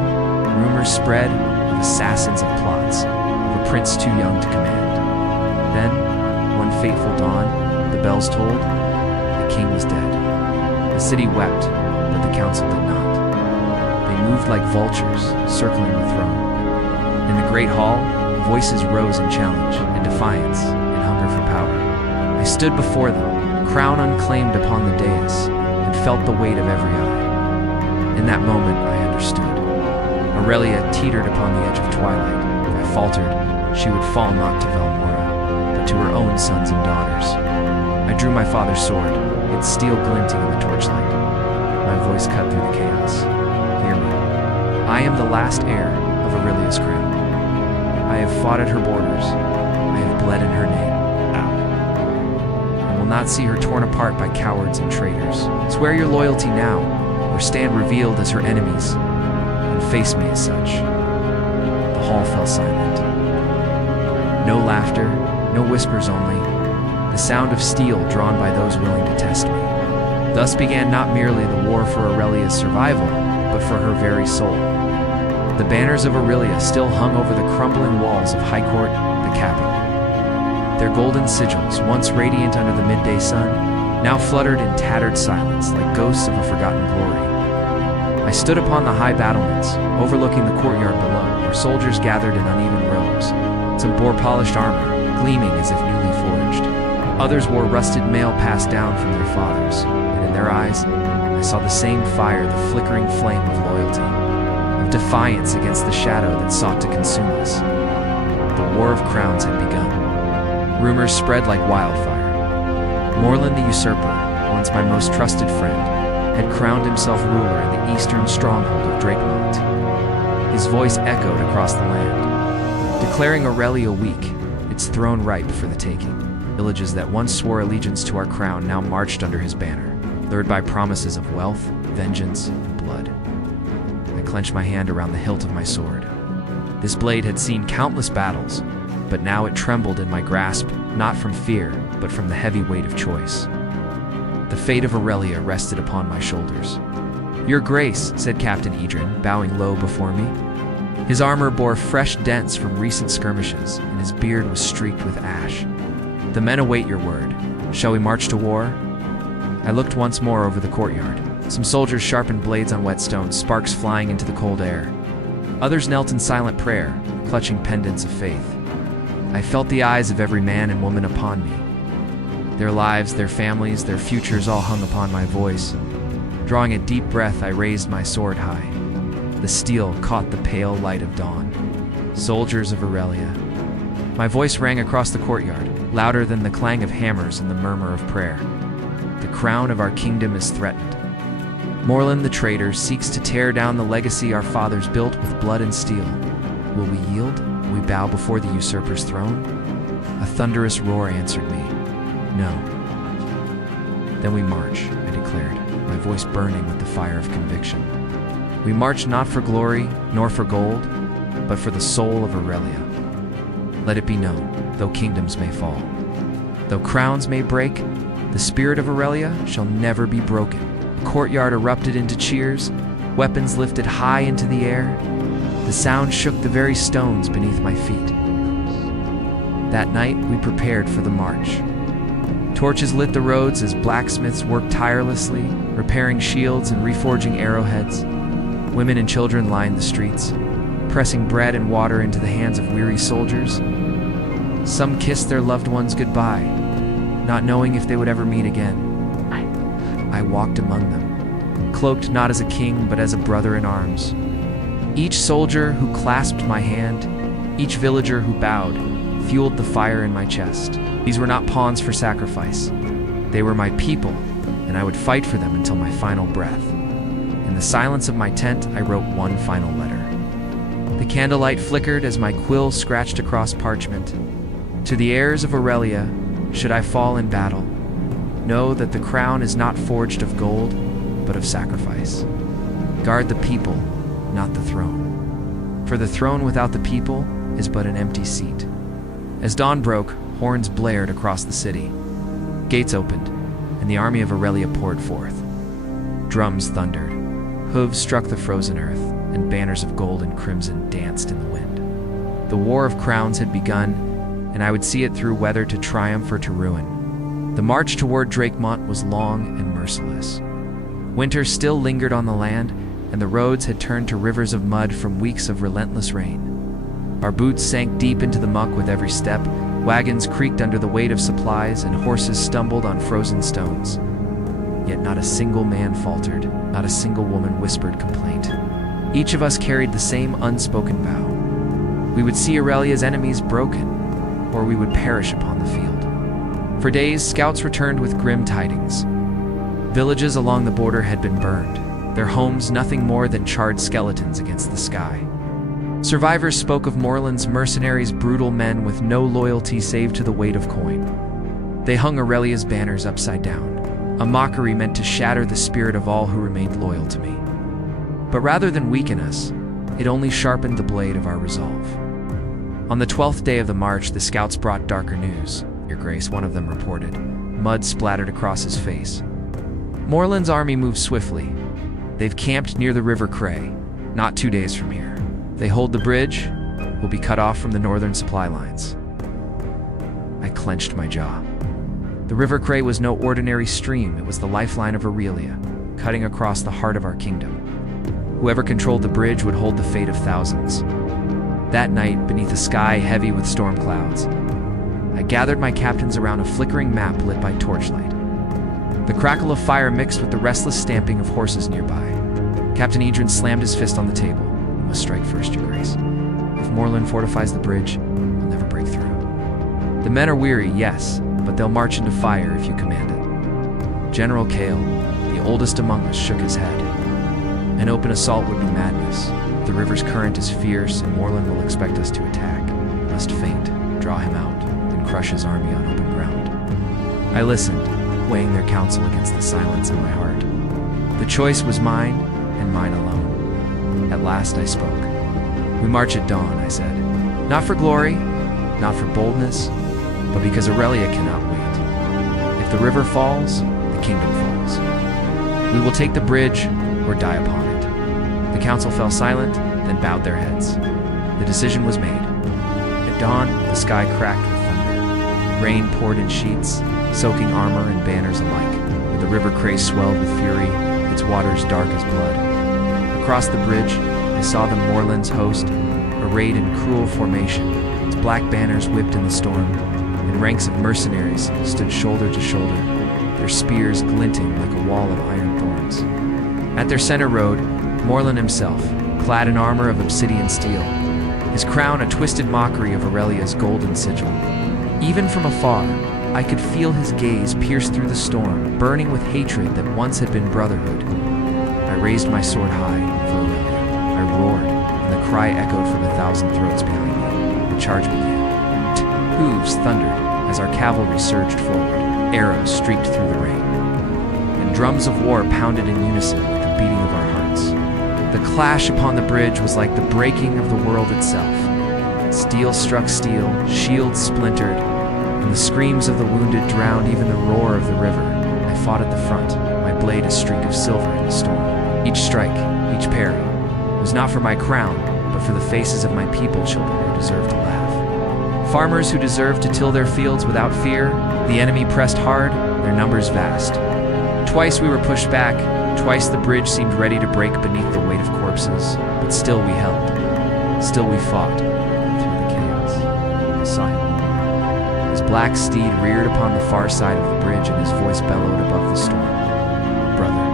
rumors spread of assassins and plots, of a prince too young to command. Then, one fateful dawn, the bells tolled. The king was dead. The city wept, but the council did not. They moved like vultures, circling the throne. In the great hall, voices rose in challenge, in defiance, in hunger for power. I stood before them, crown unclaimed upon the dais, and felt the weight of every eye. In that moment, I understood. Aurelia teetered upon the edge of twilight. If I faltered, she would fall not to Valmora, but to her own sons and daughters. I drew my father's sword, its steel glinting in the torchlight. My voice cut through the chaos. "Hear me. I am the last heir of Aurelia's crown. I have fought at her borders. I have bled in her name. I will not see her torn apart by cowards and traitors. Swear your loyalty now, or stand revealed as her enemies, and face me as such." The hall fell silent. No laughter, no whispers only, the sound of steel drawn by those willing to test me. Thus began not merely the war for Aurelia's survival, but for her very soul. The banners of Aurelia still hung over the crumbling walls of High Court, the capital. Their golden sigils, once radiant under the midday sun, now fluttered in tattered silence like ghosts of a forgotten glory. I stood upon the high battlements, overlooking the courtyard below, where soldiers gathered in uneven rows. Some bore polished armor, gleaming as if newly forged. Others wore rusted mail passed down from their fathers, and in their eyes, I saw the same fire, the flickering flame of loyalty, of defiance against the shadow that sought to consume us. The War of Crowns had begun. Rumors spread like wildfire. Morlund the usurper, once my most trusted friend, had crowned himself ruler in the eastern stronghold of Drakemont. His voice echoed across the land, declaring Aurelia weak, its throne ripe for the taking. Villages that once swore allegiance to our crown now marched under his banner, lured by promises of wealth, vengeance, and blood. I clenched my hand around the hilt of my sword. This blade had seen countless battles, but now it trembled in my grasp, not from fear, but from the heavy weight of choice. The fate of Aurelia rested upon my shoulders. "Your Grace," said Captain Edrin, bowing low before me. His armor bore fresh dents from recent skirmishes, and his beard was streaked with ash. "The men await your word. Shall we march to war?" I looked once more over the courtyard. Some soldiers sharpened blades on whetstones, sparks flying into the cold air. Others knelt in silent prayer, clutching pendants of faith. I felt the eyes of every man and woman upon me. Their lives, their families, their futures all hung upon my voice. Drawing a deep breath, I raised my sword high. The steel caught the pale light of dawn. Soldiers of Aurelia. My voice rang across the courtyard, louder than the clang of hammers and the murmur of prayer. The crown of our kingdom is threatened. Morlund the traitor seeks to tear down the legacy our fathers built with blood and steel. Will we yield? Will we bow before the usurper's throne? A thunderous roar answered me. No. Then we march, I declared, my voice burning with the fire of conviction. We march not for glory, nor for gold, but for the soul of Aurelia. Let it be known, though kingdoms may fall, though crowns may break, the spirit of Aurelia shall never be broken. The courtyard erupted into cheers, weapons lifted high into the air. The sound shook the very stones beneath my feet. That night we prepared for the march. Torches lit the roads as blacksmiths worked tirelessly, repairing shields and reforging arrowheads. Women and children lined the streets, pressing bread and water into the hands of weary soldiers. Some kissed their loved ones goodbye, not knowing if they would ever meet again. I walked among them, cloaked not as a king but as a brother in arms. Each soldier who clasped my hand, each villager who bowed, fueled the fire in my chest. These were not pawns for sacrifice. They were my people, and I would fight for them until my final breath. In the silence of my tent, I wrote one final letter. The candlelight flickered as my quill scratched across parchment. To the heirs of Aurelia, should I fall in battle, know that the crown is not forged of gold, but of sacrifice. Guard the people, not the throne. For the throne without the people is but an empty seat. As dawn broke, horns blared across the city. Gates opened, and the army of Aurelia poured forth. Drums thundered, hooves struck the frozen earth, and banners of gold and crimson danced in the wind. The War of Crowns had begun, and I would see it through whether to triumph or to ruin. The march toward Drakemont was long and merciless. Winter still lingered on the land, and the roads had turned to rivers of mud from weeks of relentless rain. Our boots sank deep into the muck with every step, wagons creaked under the weight of supplies, and horses stumbled on frozen stones. Yet not a single man faltered, not a single woman whispered complaint. Each of us carried the same unspoken vow. We would see Aurelia's enemies broken, or we would perish upon the field. For days, scouts returned with grim tidings. Villages along the border had been burned, their homes nothing more than charred skeletons against the sky. Survivors spoke of Morland's mercenaries, brutal men with no loyalty save to the weight of coin. They hung Aurelia's banners upside down, a mockery meant to shatter the spirit of all who remained loyal to me. But rather than weaken us, it only sharpened the blade of our resolve. On the 12th day of the march, the scouts brought darker news. Your Grace, one of them reported. Mud splattered across his face. Morland's army moved swiftly. They've camped near the River Cray, not 2 days from here. They hold the bridge, will be cut off from the northern supply lines. I clenched my jaw. The River Cray was no ordinary stream, it was the lifeline of Aurelia, cutting across the heart of our kingdom. Whoever controlled the bridge would hold the fate of thousands. That night, beneath a sky heavy with storm clouds, I gathered my captains around a flickering map lit by torchlight. The crackle of fire mixed with the restless stamping of horses nearby. Captain Edrin slammed his fist on the table. We must strike first, Your Grace. If Morland fortifies the bridge, we'll never break through. The men are weary, yes, but they'll march into fire if you command it. General Kale, the oldest among us, shook his head. An open assault would be madness. The river's current is fierce, and Morland will expect us to attack. We must feint, draw him out, then crush his army on open ground. I listened, weighing their counsel against the silence in my heart. The choice was mine, and mine alone. At last I spoke. We march at dawn, I said. Not for glory, not for boldness, but because Aurelia cannot wait. If the river falls, the kingdom falls. We will take the bridge or die upon it. The council fell silent, then bowed their heads. The decision was made. At dawn, the sky cracked with thunder. Rain poured in sheets, soaking armor and banners alike. The River Cray swelled with fury, its waters dark as blood. Across the bridge, I saw the Morland's host, arrayed in cruel formation, its black banners whipped in the storm, and ranks of mercenaries stood shoulder to shoulder, their spears glinting like a wall of iron thorns. At their center rode Morland himself, clad in armor of obsidian steel, his crown a twisted mockery of Aurelia's golden sigil. Even from afar, I could feel his gaze pierce through the storm, burning with hatred that once had been brotherhood. I raised my sword high for Aurelia. I roared, and the cry echoed from 1,000 throats behind me. The charge began. Hooves thundered as our cavalry surged forward. Arrows streaked through the rain, and drums of war pounded in unison with the beating of our hearts. The clash upon the bridge was like the breaking of the world itself. Steel struck steel, shields splintered, and the screams of the wounded drowned even the roar of the river. I fought at the front, my blade a streak of silver in the storm. Each strike, each parry, was not for my crown, but for the faces of my people children who deserved to laugh. Farmers who deserved to till their fields without fear. The enemy pressed hard, their numbers vast. Twice we were pushed back, twice the bridge seemed ready to break beneath the weight of corpses, but still we held. Still we fought through the chaos. I saw him. His black steed reared upon the far side of the bridge, and his voice bellowed above the storm. "Brother,"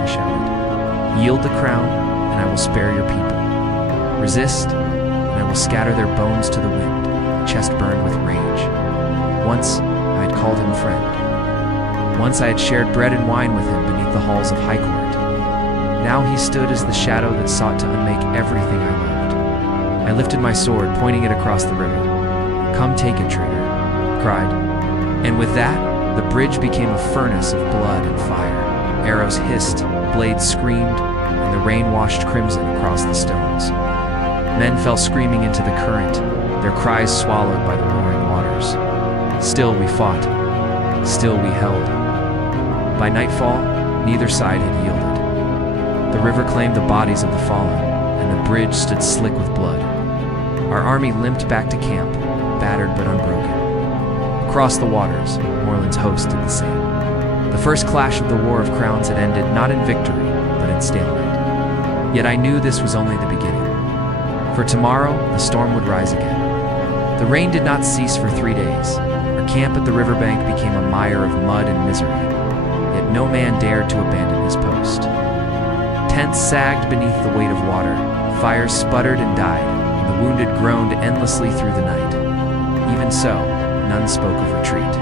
he shouted, "yield the crown, and I will spare your people. Resist, and I will scatter their bones to the wind." My chest burned with rage. Once I had called him friend. Once I had shared bread and wine with him beneath the halls of High Court. Now he stood as the shadow that sought to unmake everything I loved. I lifted my sword, pointing it across the river. "Come take it, traitor," I cried. And with that, the bridge became a furnace of blood and fire. Arrows hissed, blades screamed, and the rain washed crimson across the stones. Men fell screaming into the current, their cries swallowed by the roaring waters. Still we fought. Still we held. By nightfall, neither side had yielded. The river claimed the bodies of the fallen, and the bridge stood slick with blood. Our army limped back to camp, battered but unbroken. Across the waters, Morland's host did the same. The first clash of the War of Crowns had ended not in victory, but in stalemate. Yet I knew this was only the beginning. For tomorrow, the storm would rise again. The rain did not cease for 3 days. Our camp at the riverbank became a mire of mud and misery, yet no man dared to abandon his post. Tents sagged beneath the weight of water, fires sputtered and died, and the wounded groaned endlessly through the night. Even so, none spoke of retreat.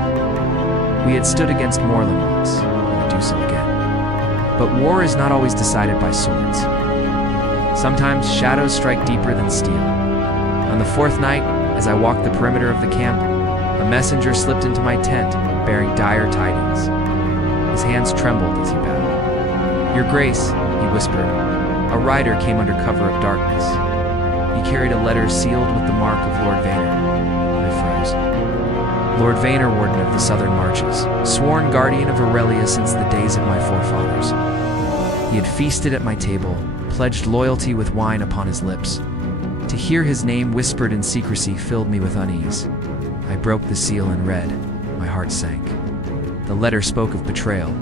We had stood against Morland once, and would do so again. But war is not always decided by swords. Sometimes shadows strike deeper than steel. On the 4th night, as I walked the perimeter of the camp, a messenger slipped into my tent, bearing dire tidings. His hands trembled as he bowed. "Your Grace," he whispered, "a rider came under cover of darkness. He carried a letter sealed with the mark of Lord Vaynor." I froze. Lord Vaynor, Warden of the Southern Marches, sworn guardian of Aurelia since the days of my forefathers. He had feasted at my table, pledged loyalty with wine upon his lips. To hear his name whispered in secrecy filled me with unease. I broke the seal and read. My heart sank. The letter spoke of betrayal.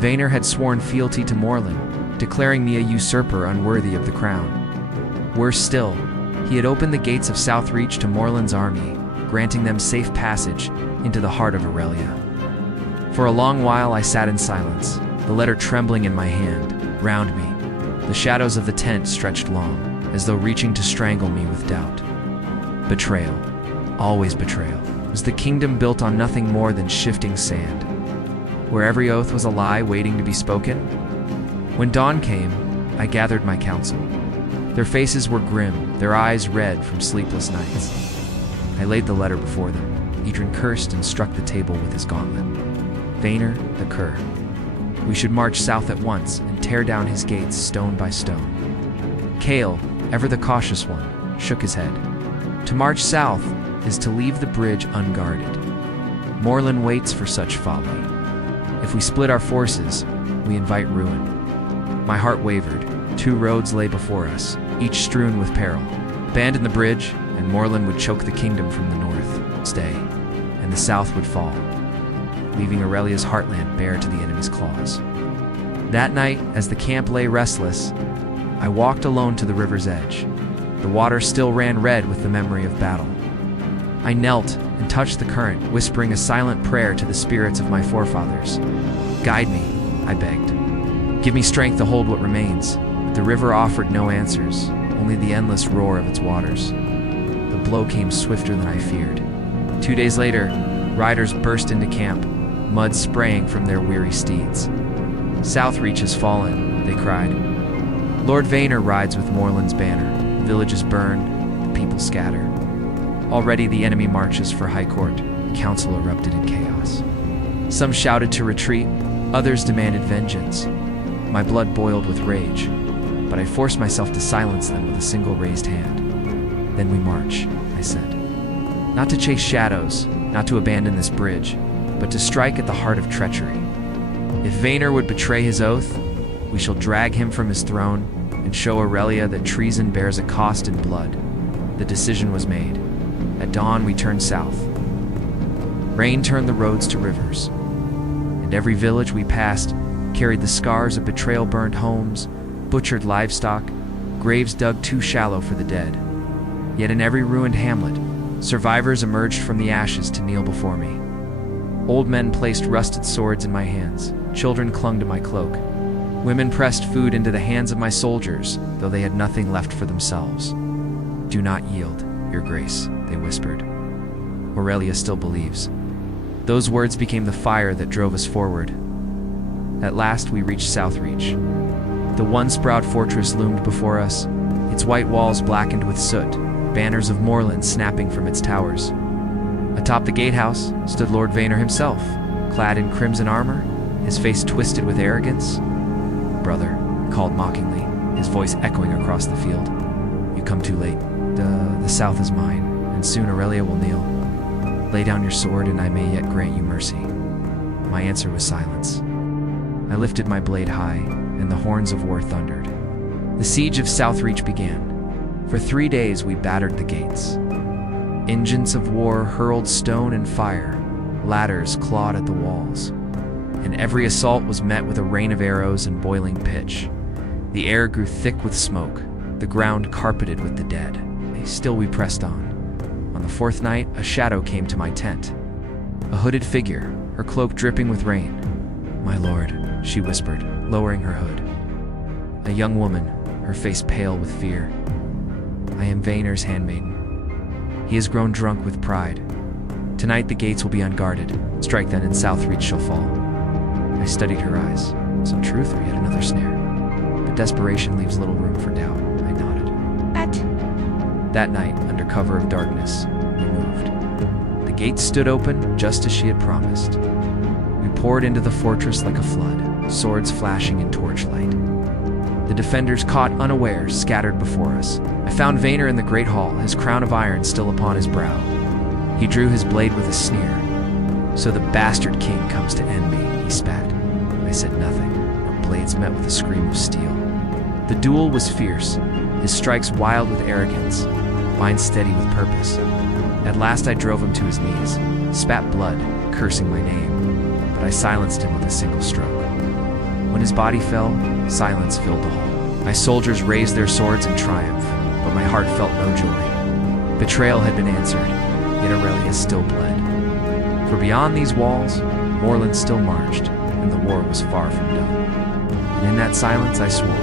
Vaynor had sworn fealty to Morland, declaring me a usurper unworthy of the crown. Worse still, he had opened the gates of Southreach to Morland's army, granting them safe passage into the heart of Aurelia. For a long while I sat in silence, the letter trembling in my hand. Round me, the shadows of the tent stretched long, as though reaching to strangle me with doubt. Betrayal, always betrayal. Was the kingdom built on nothing more than shifting sand, where every oath was a lie waiting to be spoken? When dawn came, I gathered my council. Their faces were grim, their eyes red from sleepless nights. I laid the letter before them. Edrin cursed and struck the table with his gauntlet. Vaynor, the cur. We should march south at once and tear down his gates stone by stone. Cale, ever the cautious one, shook his head. To march south is to leave the bridge unguarded. Morland waits for such folly. If we split our forces, we invite ruin. My heart wavered. 2 roads lay before us, each strewn with peril. Abandon the bridge, and Morland would choke the kingdom from the north. Stay, and the south would fall, leaving Aurelia's heartland bare to the enemy's claws. That night, as the camp lay restless, I walked alone to the river's edge. The water still ran red with the memory of battle. I knelt and touched the current, whispering a silent prayer to the spirits of my forefathers. "Guide me," I begged. "Give me strength to hold what remains." But the river offered no answers, only the endless roar of its waters. The blow came swifter than I feared. 2 days later, riders burst into camp, mud spraying from their weary steeds. "Southreach has fallen," they cried. "Lord Vaynor rides with Morland's banner. The village is burned, the people scatter." Already the enemy marches for High Court. The council erupted in chaos. Some shouted to retreat, others demanded vengeance. My blood boiled with rage, but I forced myself to silence them with a single raised hand. "Then we march," I said. "Not to chase shadows, not to abandon this bridge, but to strike at the heart of treachery. If Vaynor would betray his oath, we shall drag him from his throne and show Aurelia that treason bears a cost in blood." The decision was made. At dawn, we turned south. Rain turned the roads to rivers, and every village we passed carried the scars of betrayal, burned homes, butchered livestock, graves dug too shallow for the dead. Yet in every ruined hamlet, survivors emerged from the ashes to kneel before me. Old men placed rusted swords in my hands. Children clung to my cloak. Women pressed food into the hands of my soldiers, though they had nothing left for themselves. "Do not yield, Your Grace," they whispered. Aurelia still believes. Those words became the fire that drove us forward. At last, we reached Southreach. The once proud fortress loomed before us, its white walls blackened with soot, banners of moorland snapping from its towers. Atop the gatehouse stood Lord Vaynor himself, clad in crimson armor, his face twisted with arrogance. "Brother," he called mockingly, his voice echoing across the field. "You come too late. The south is mine, and soon Aurelia will kneel. Lay down your sword, and I may yet grant you mercy." My answer was silence. I lifted my blade high, and the horns of war thundered. The siege of Southreach began. For 3 days we battered the gates. Engines of war hurled stone and fire, ladders clawed at the walls, and every assault was met with a rain of arrows and boiling pitch. The air grew thick with smoke, the ground carpeted with the dead. Still we pressed on. On the 4th night, a shadow came to my tent. A hooded figure, her cloak dripping with rain. "My lord," she whispered, lowering her hood. A young woman, her face pale with fear. "I am Vaynor's handmaiden. He has grown drunk with pride. Tonight the gates will be unguarded. Strike then, and Southreach shall fall." I studied her eyes. Some truth or yet another snare? But desperation leaves little room for doubt. I nodded. That night, under cover of darkness, we moved. The gates stood open just as she had promised. We poured into the fortress like a flood, swords flashing in torchlight. The defenders, caught unawares, scattered before us. I found Vaynor in the great hall, his crown of iron still upon his brow. He drew his blade with a sneer. "So the bastard king comes to end me," he spat. I said nothing. Our blades met with a scream of steel. The duel was fierce, his strikes wild with arrogance, mine steady with purpose. At last I drove him to his knees, spat blood, cursing my name, but I silenced him with a single stroke. When his body fell, silence filled the hall. My soldiers raised their swords in triumph, but my heart felt no joy. Betrayal had been answered, yet Aurelia still bled. For beyond these walls, moorland still marched, and the war was far from done. And in that silence I swore,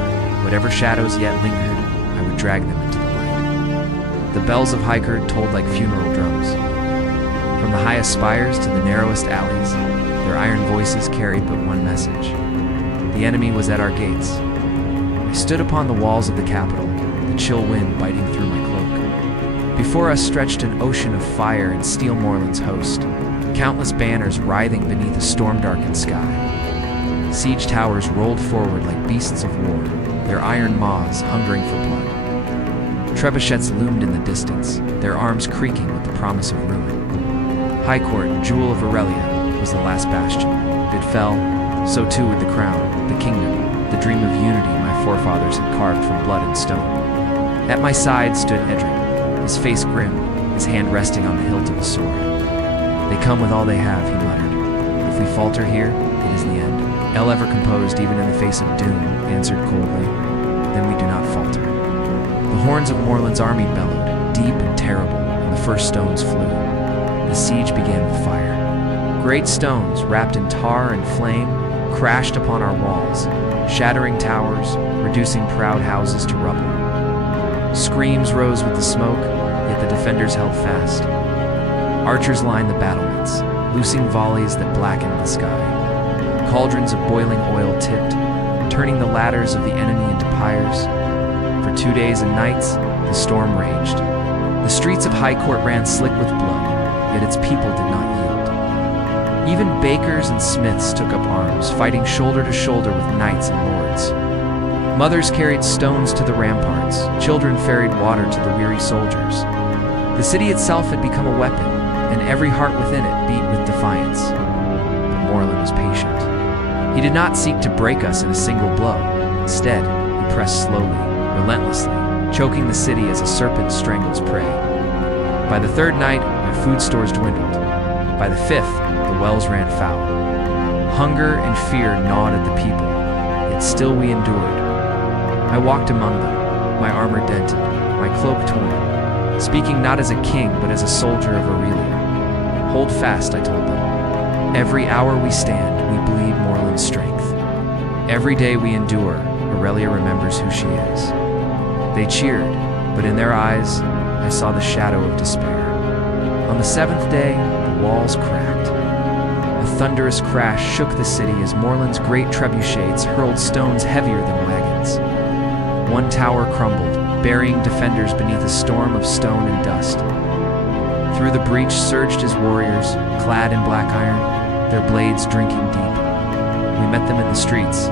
whatever shadows yet lingered, I would drag them into the light. The bells of Highcourt tolled like funeral drums. From the highest spires to the narrowest alleys, their iron voices carried but one message. The enemy was at our gates. I stood upon the walls of the capital, the chill wind biting through my cloak. Before us stretched an ocean of fire and steel moorland's host, countless banners writhing beneath a storm-darkened sky. Siege towers rolled forward like beasts of war, their iron maws hungering for blood. Trebuchets loomed in the distance, their arms creaking with the promise of ruin. Highcourt, jewel of Aurelia, was the last bastion. If it fell, so too would the crown, the kingdom, the dream of unity my forefathers had carved from blood and stone. At my side stood Edric, his face grim, his hand resting on the hilt of a sword. "They come with all they have," he muttered. "If we falter here, it is the end." El, ever composed even in the face of doom, answered coldly, "Then we do not falter." The horns of Moorland's army bellowed, deep and terrible, and the first stones flew. The siege began with fire. Great stones, wrapped in tar and flame, crashed upon our walls, shattering towers, reducing proud houses to rubble. Screams rose with the smoke, yet the defenders held fast. Archers lined the battlements, loosing volleys that blackened the sky. Cauldrons of boiling oil tipped, turning the ladders of the enemy into pyres. For 2 days and nights, the storm raged. The streets of Highcourt ran slick with blood, yet its people did not yield. Even bakers and smiths took up arms, fighting shoulder to shoulder with knights and lords. Mothers carried stones to the ramparts, children ferried water to the weary soldiers. The city itself had become a weapon, and every heart within it beat with defiance. But Moorland was patient. He did not seek to break us in a single blow. Instead, he pressed slowly, relentlessly, choking the city as a serpent strangles prey. By the third night, our food stores dwindled. By the fifth, the wells ran foul. Hunger and fear gnawed at the people, yet still we endured. I walked among them, my armor dented, my cloak torn, speaking not as a king, but as a soldier of Aurelia. Hold fast, I told them. Every hour we stand, we bleed Morland's strength. Every day we endure, Aurelia remembers who she is. They cheered, but in their eyes, I saw the shadow of despair. On the seventh day, the walls cracked. A thunderous crash shook the city as Morland's great trebuchets hurled stones heavier than wagons. One tower crumbled, burying defenders beneath a storm of stone and dust. Through the breach surged his warriors, clad in black iron, their blades drinking deep. We met them in the streets.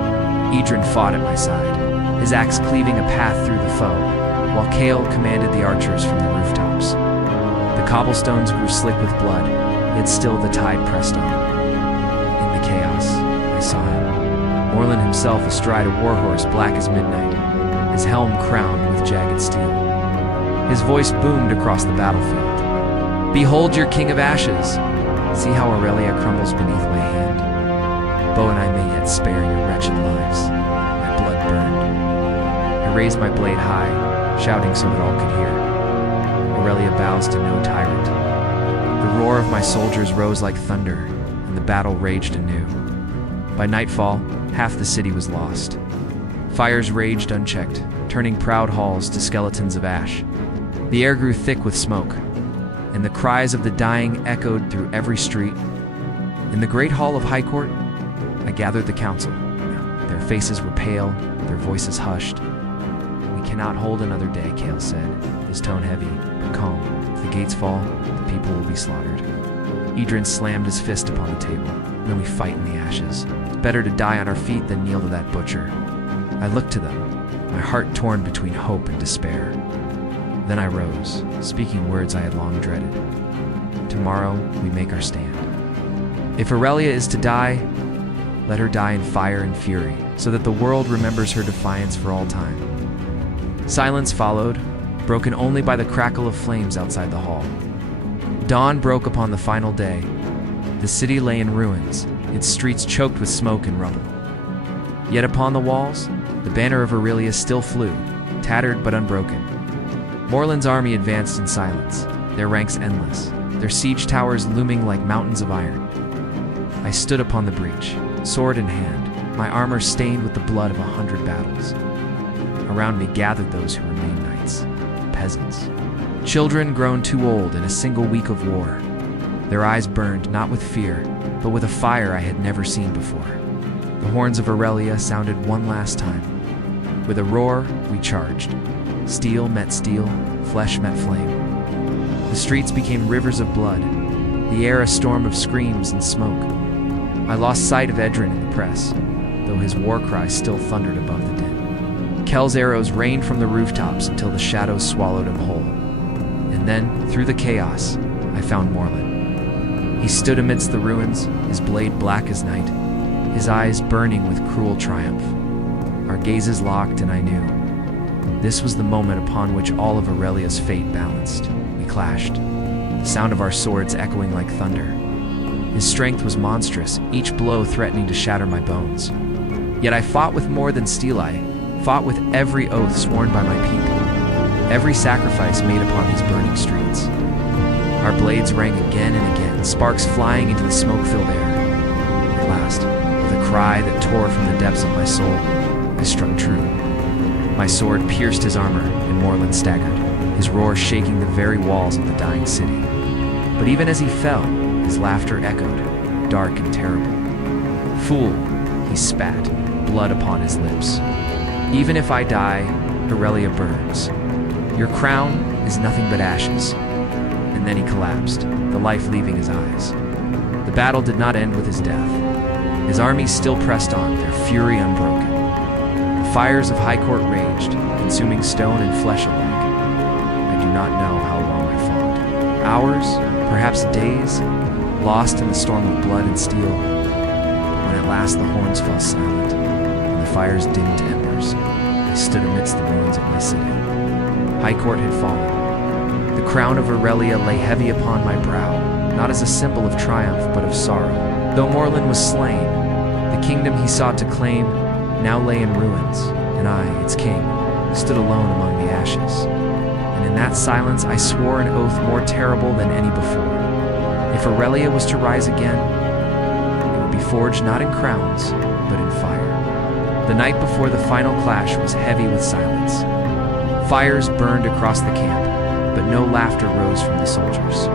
Idrin fought at my side, his axe cleaving a path through the foe, while Kale commanded the archers from the rooftops. The cobblestones grew slick with blood, yet still the tide pressed on. In the chaos, I saw him, Morland himself astride a warhorse black as midnight, his helm crowned with jagged steel. His voice boomed across the battlefield. "Behold your king of ashes! See how Aurelia crumbles beneath my hand. Bo and I may yet spare your wretched lives." My blood burned. I raised my blade high, shouting so that all could hear. Aurelia bows to no tyrant. The roar of my soldiers rose like thunder, and the battle raged anew. By nightfall, half the city was lost. Fires raged unchecked, turning proud halls to skeletons of ash. The air grew thick with smoke, and the cries of the dying echoed through every street. In the great hall of High Court, I gathered the council. Their faces were pale, their voices hushed. "We cannot hold another day," Kale said, his tone heavy but calm. "If the gates fall, the people will be slaughtered." Idrin slammed his fist upon the table. "Then we fight in the ashes. It's better to die on our feet than kneel to that butcher." I looked to them, my heart torn between hope and despair. Then I rose, speaking words I had long dreaded. "Tomorrow we make our stand. If Aurelia is to die, let her die in fire and fury, so that the world remembers her defiance for all time." Silence followed, broken only by the crackle of flames outside the hall. Dawn broke upon the final day. The city lay in ruins, its streets choked with smoke and rubble. Yet upon the walls, the banner of Aurelia still flew, tattered but unbroken. Morland's army advanced in silence, their ranks endless, their siege towers looming like mountains of iron. I stood upon the breach, sword in hand, my armor stained with the blood of 100 battles. Around me gathered those who remained knights, peasants, children grown too old in a single week of war. Their eyes burned not with fear, but with a fire I had never seen before. The horns of Aurelia sounded one last time. With a roar, we charged. Steel met steel, flesh met flame. The streets became rivers of blood, the air a storm of screams and smoke. I lost sight of Edrin in the press, though his war cry still thundered above the din. Kel's arrows rained from the rooftops until the shadows swallowed him whole. And then, through the chaos, I found Morland. He stood amidst the ruins, his blade black as night, his eyes burning with cruel triumph. Our gazes locked, and I knew. This was the moment upon which all of Aurelia's fate balanced. We clashed, the sound of our swords echoing like thunder. His strength was monstrous, each blow threatening to shatter my bones. Yet I fought with more than steel. I fought with every oath sworn by my people, every sacrifice made upon these burning streets. Our blades rang again and again, sparks flying into the smoke-filled air. At last, with a cry that tore from the depths of my soul, I struck true. My sword pierced his armor, and Morland staggered, his roar shaking the very walls of the dying city. But even as he fell, his laughter echoed, dark and terrible. "Fool," he spat, blood upon his lips. "Even if I die, Aurelia burns. Your crown is nothing but ashes." And then he collapsed, the life leaving his eyes. The battle did not end with his death. His armies still pressed on, their fury unbroken. The fires of High Court raged, consuming stone and flesh alike. I do not know how long I fought. Hours, perhaps days, lost in the storm of blood and steel. But when at last the horns fell silent, and the fires dimmed to embers, I stood amidst the ruins of my city. High Court had fallen. The crown of Aurelia lay heavy upon my brow, not as a symbol of triumph, but of sorrow. Though Morlin was slain, the kingdom he sought to claim now lay in ruins, and I, its king, stood alone among the ashes. And in that silence I swore an oath more terrible than any before. If Aurelia was to rise again, it would be forged not in crowns, but in fire. The night before the final clash was heavy with silence. Fires burned across the camp, but no laughter rose from the soldiers.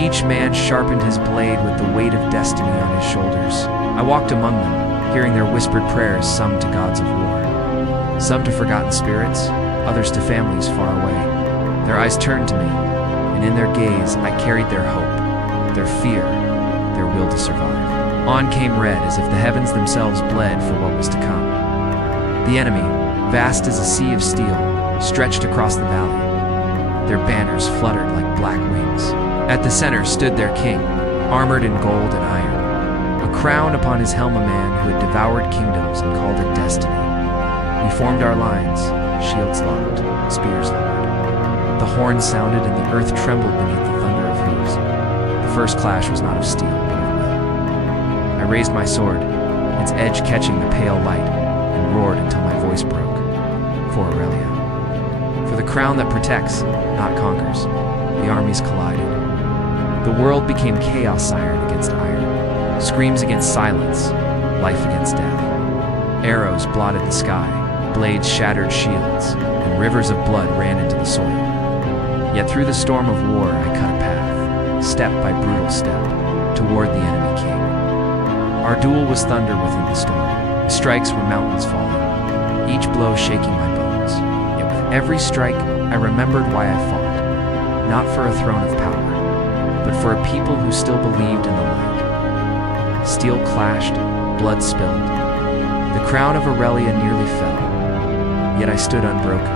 Each man sharpened his blade with the weight of destiny on his shoulders. I walked among them, hearing their whispered prayers, some to gods of war, some to forgotten spirits, others to families far away. Their eyes turned to me, and in their gaze I carried their hope, their fear, their will to survive. On came red, as if the heavens themselves bled for what was to come. The enemy, vast as a sea of steel, stretched across the valley. Their banners fluttered like black wings. At the center stood their king, armored in gold and iron. A crown upon his helm, a man who had devoured kingdoms and called it destiny. We formed our lines, shields locked, spears lowered. The horn sounded and the earth trembled beneath the thunder of hooves. The first clash was not of steel, but of will. I raised my sword, its edge catching the pale light, and roared until my voice broke. For Aurelia. For the crown that protects, not conquers, the armies collided. The world became chaos, iron against iron, screams against silence, life against death. Arrows blotted the sky, blades shattered shields, and rivers of blood ran into the soil. Yet through the storm of war I cut a path, step by brutal step, toward the enemy king. Our duel was thunder within the storm. The strikes were mountains falling, each blow shaking my bones. Yet with every strike I remembered why I fought, not for a throne of power, but for a people who still believed in the light. Steel clashed, blood spilled. The crown of Aurelia nearly fell, yet I stood unbroken.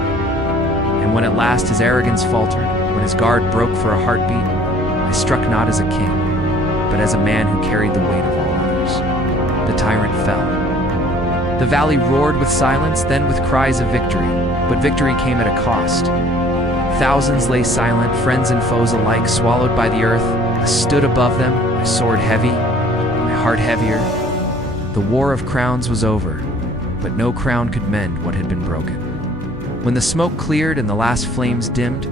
And when at last his arrogance faltered, when his guard broke for a heartbeat, I struck not as a king, but as a man who carried the weight of all others. The tyrant fell. The valley roared with silence, then with cries of victory, but victory came at a cost. Thousands lay silent, friends and foes alike, swallowed by the earth. I stood above them, my sword heavy, my heart heavier. The war of crowns was over, but no crown could mend what had been broken. When the smoke cleared and the last flames dimmed,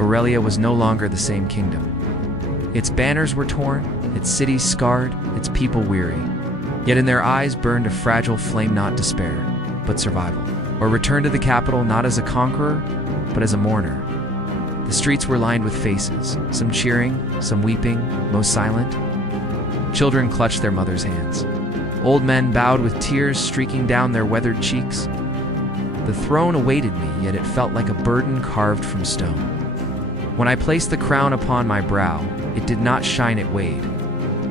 Aurelia was no longer the same kingdom. Its banners were torn, its cities scarred, its people weary. Yet in their eyes burned a fragile flame, not despair, but survival. Or return to the capital not as a conqueror, but as a mourner. The streets were lined with faces, some cheering, some weeping, most silent. Children clutched their mothers' hands. Old men bowed with tears streaking down their weathered cheeks. The throne awaited me, yet it felt like a burden carved from stone. When I placed the crown upon my brow, it did not shine, it weighed,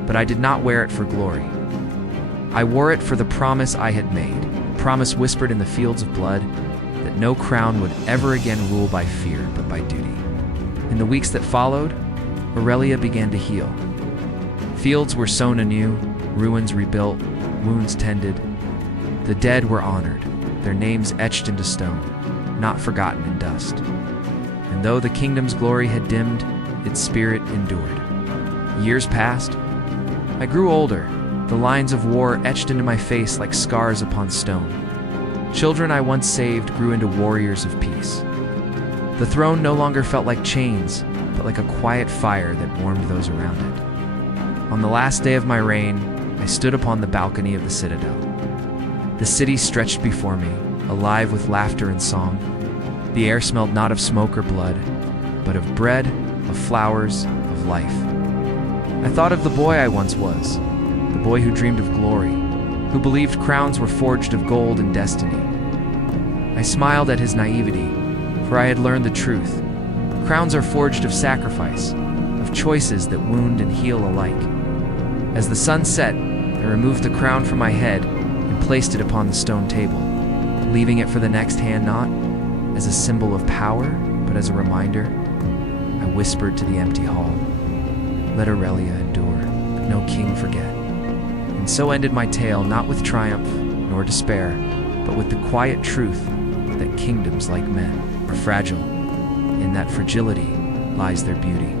but I did not wear it for glory. I wore it for the promise I had made, a promise whispered in the fields of blood, that no crown would ever again rule by fear, but by duty. In the weeks that followed, Aurelia began to heal. Fields were sown anew, ruins rebuilt, wounds tended. The dead were honored, their names etched into stone, not forgotten in dust. And though the kingdom's glory had dimmed, its spirit endured. Years passed. I grew older, the lines of war etched into my face like scars upon stone. Children I once saved grew into warriors of peace. The throne no longer felt like chains, but like a quiet fire that warmed those around it. On the last day of my reign, I stood upon the balcony of the citadel. The city stretched before me, alive with laughter and song. The air smelled not of smoke or blood, but of bread, of flowers, of life. I thought of the boy I once was, the boy who dreamed of glory, who believed crowns were forged of gold and destiny. I smiled at his naivety, for I had learned the truth. Crowns are forged of sacrifice, of choices that wound and heal alike. As the sun set, I removed the crown from my head and placed it upon the stone table, leaving it for the next hand not as a symbol of power, but as a reminder. I whispered to the empty hall, "Let Aurelia endure, but no king forget." And so ended my tale, not with triumph nor despair, but with the quiet truth that kingdoms, like men, are fragile, and that fragility lies their beauty.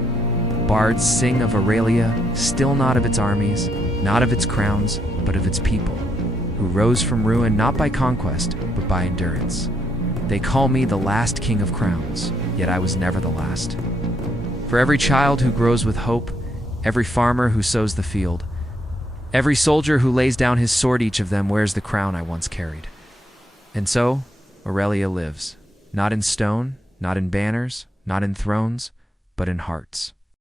Bards sing of Aurelia, still not of its armies, not of its crowns, but of its people, who rose from ruin not by conquest, but by endurance. They call me the last king of crowns, yet I was never the last. For every child who grows with hope, every farmer who sows the field, every soldier who lays down his sword, each of them wears the crown I once carried. And so, Aurelia lives, not in stone, not in banners, not in thrones, but in hearts.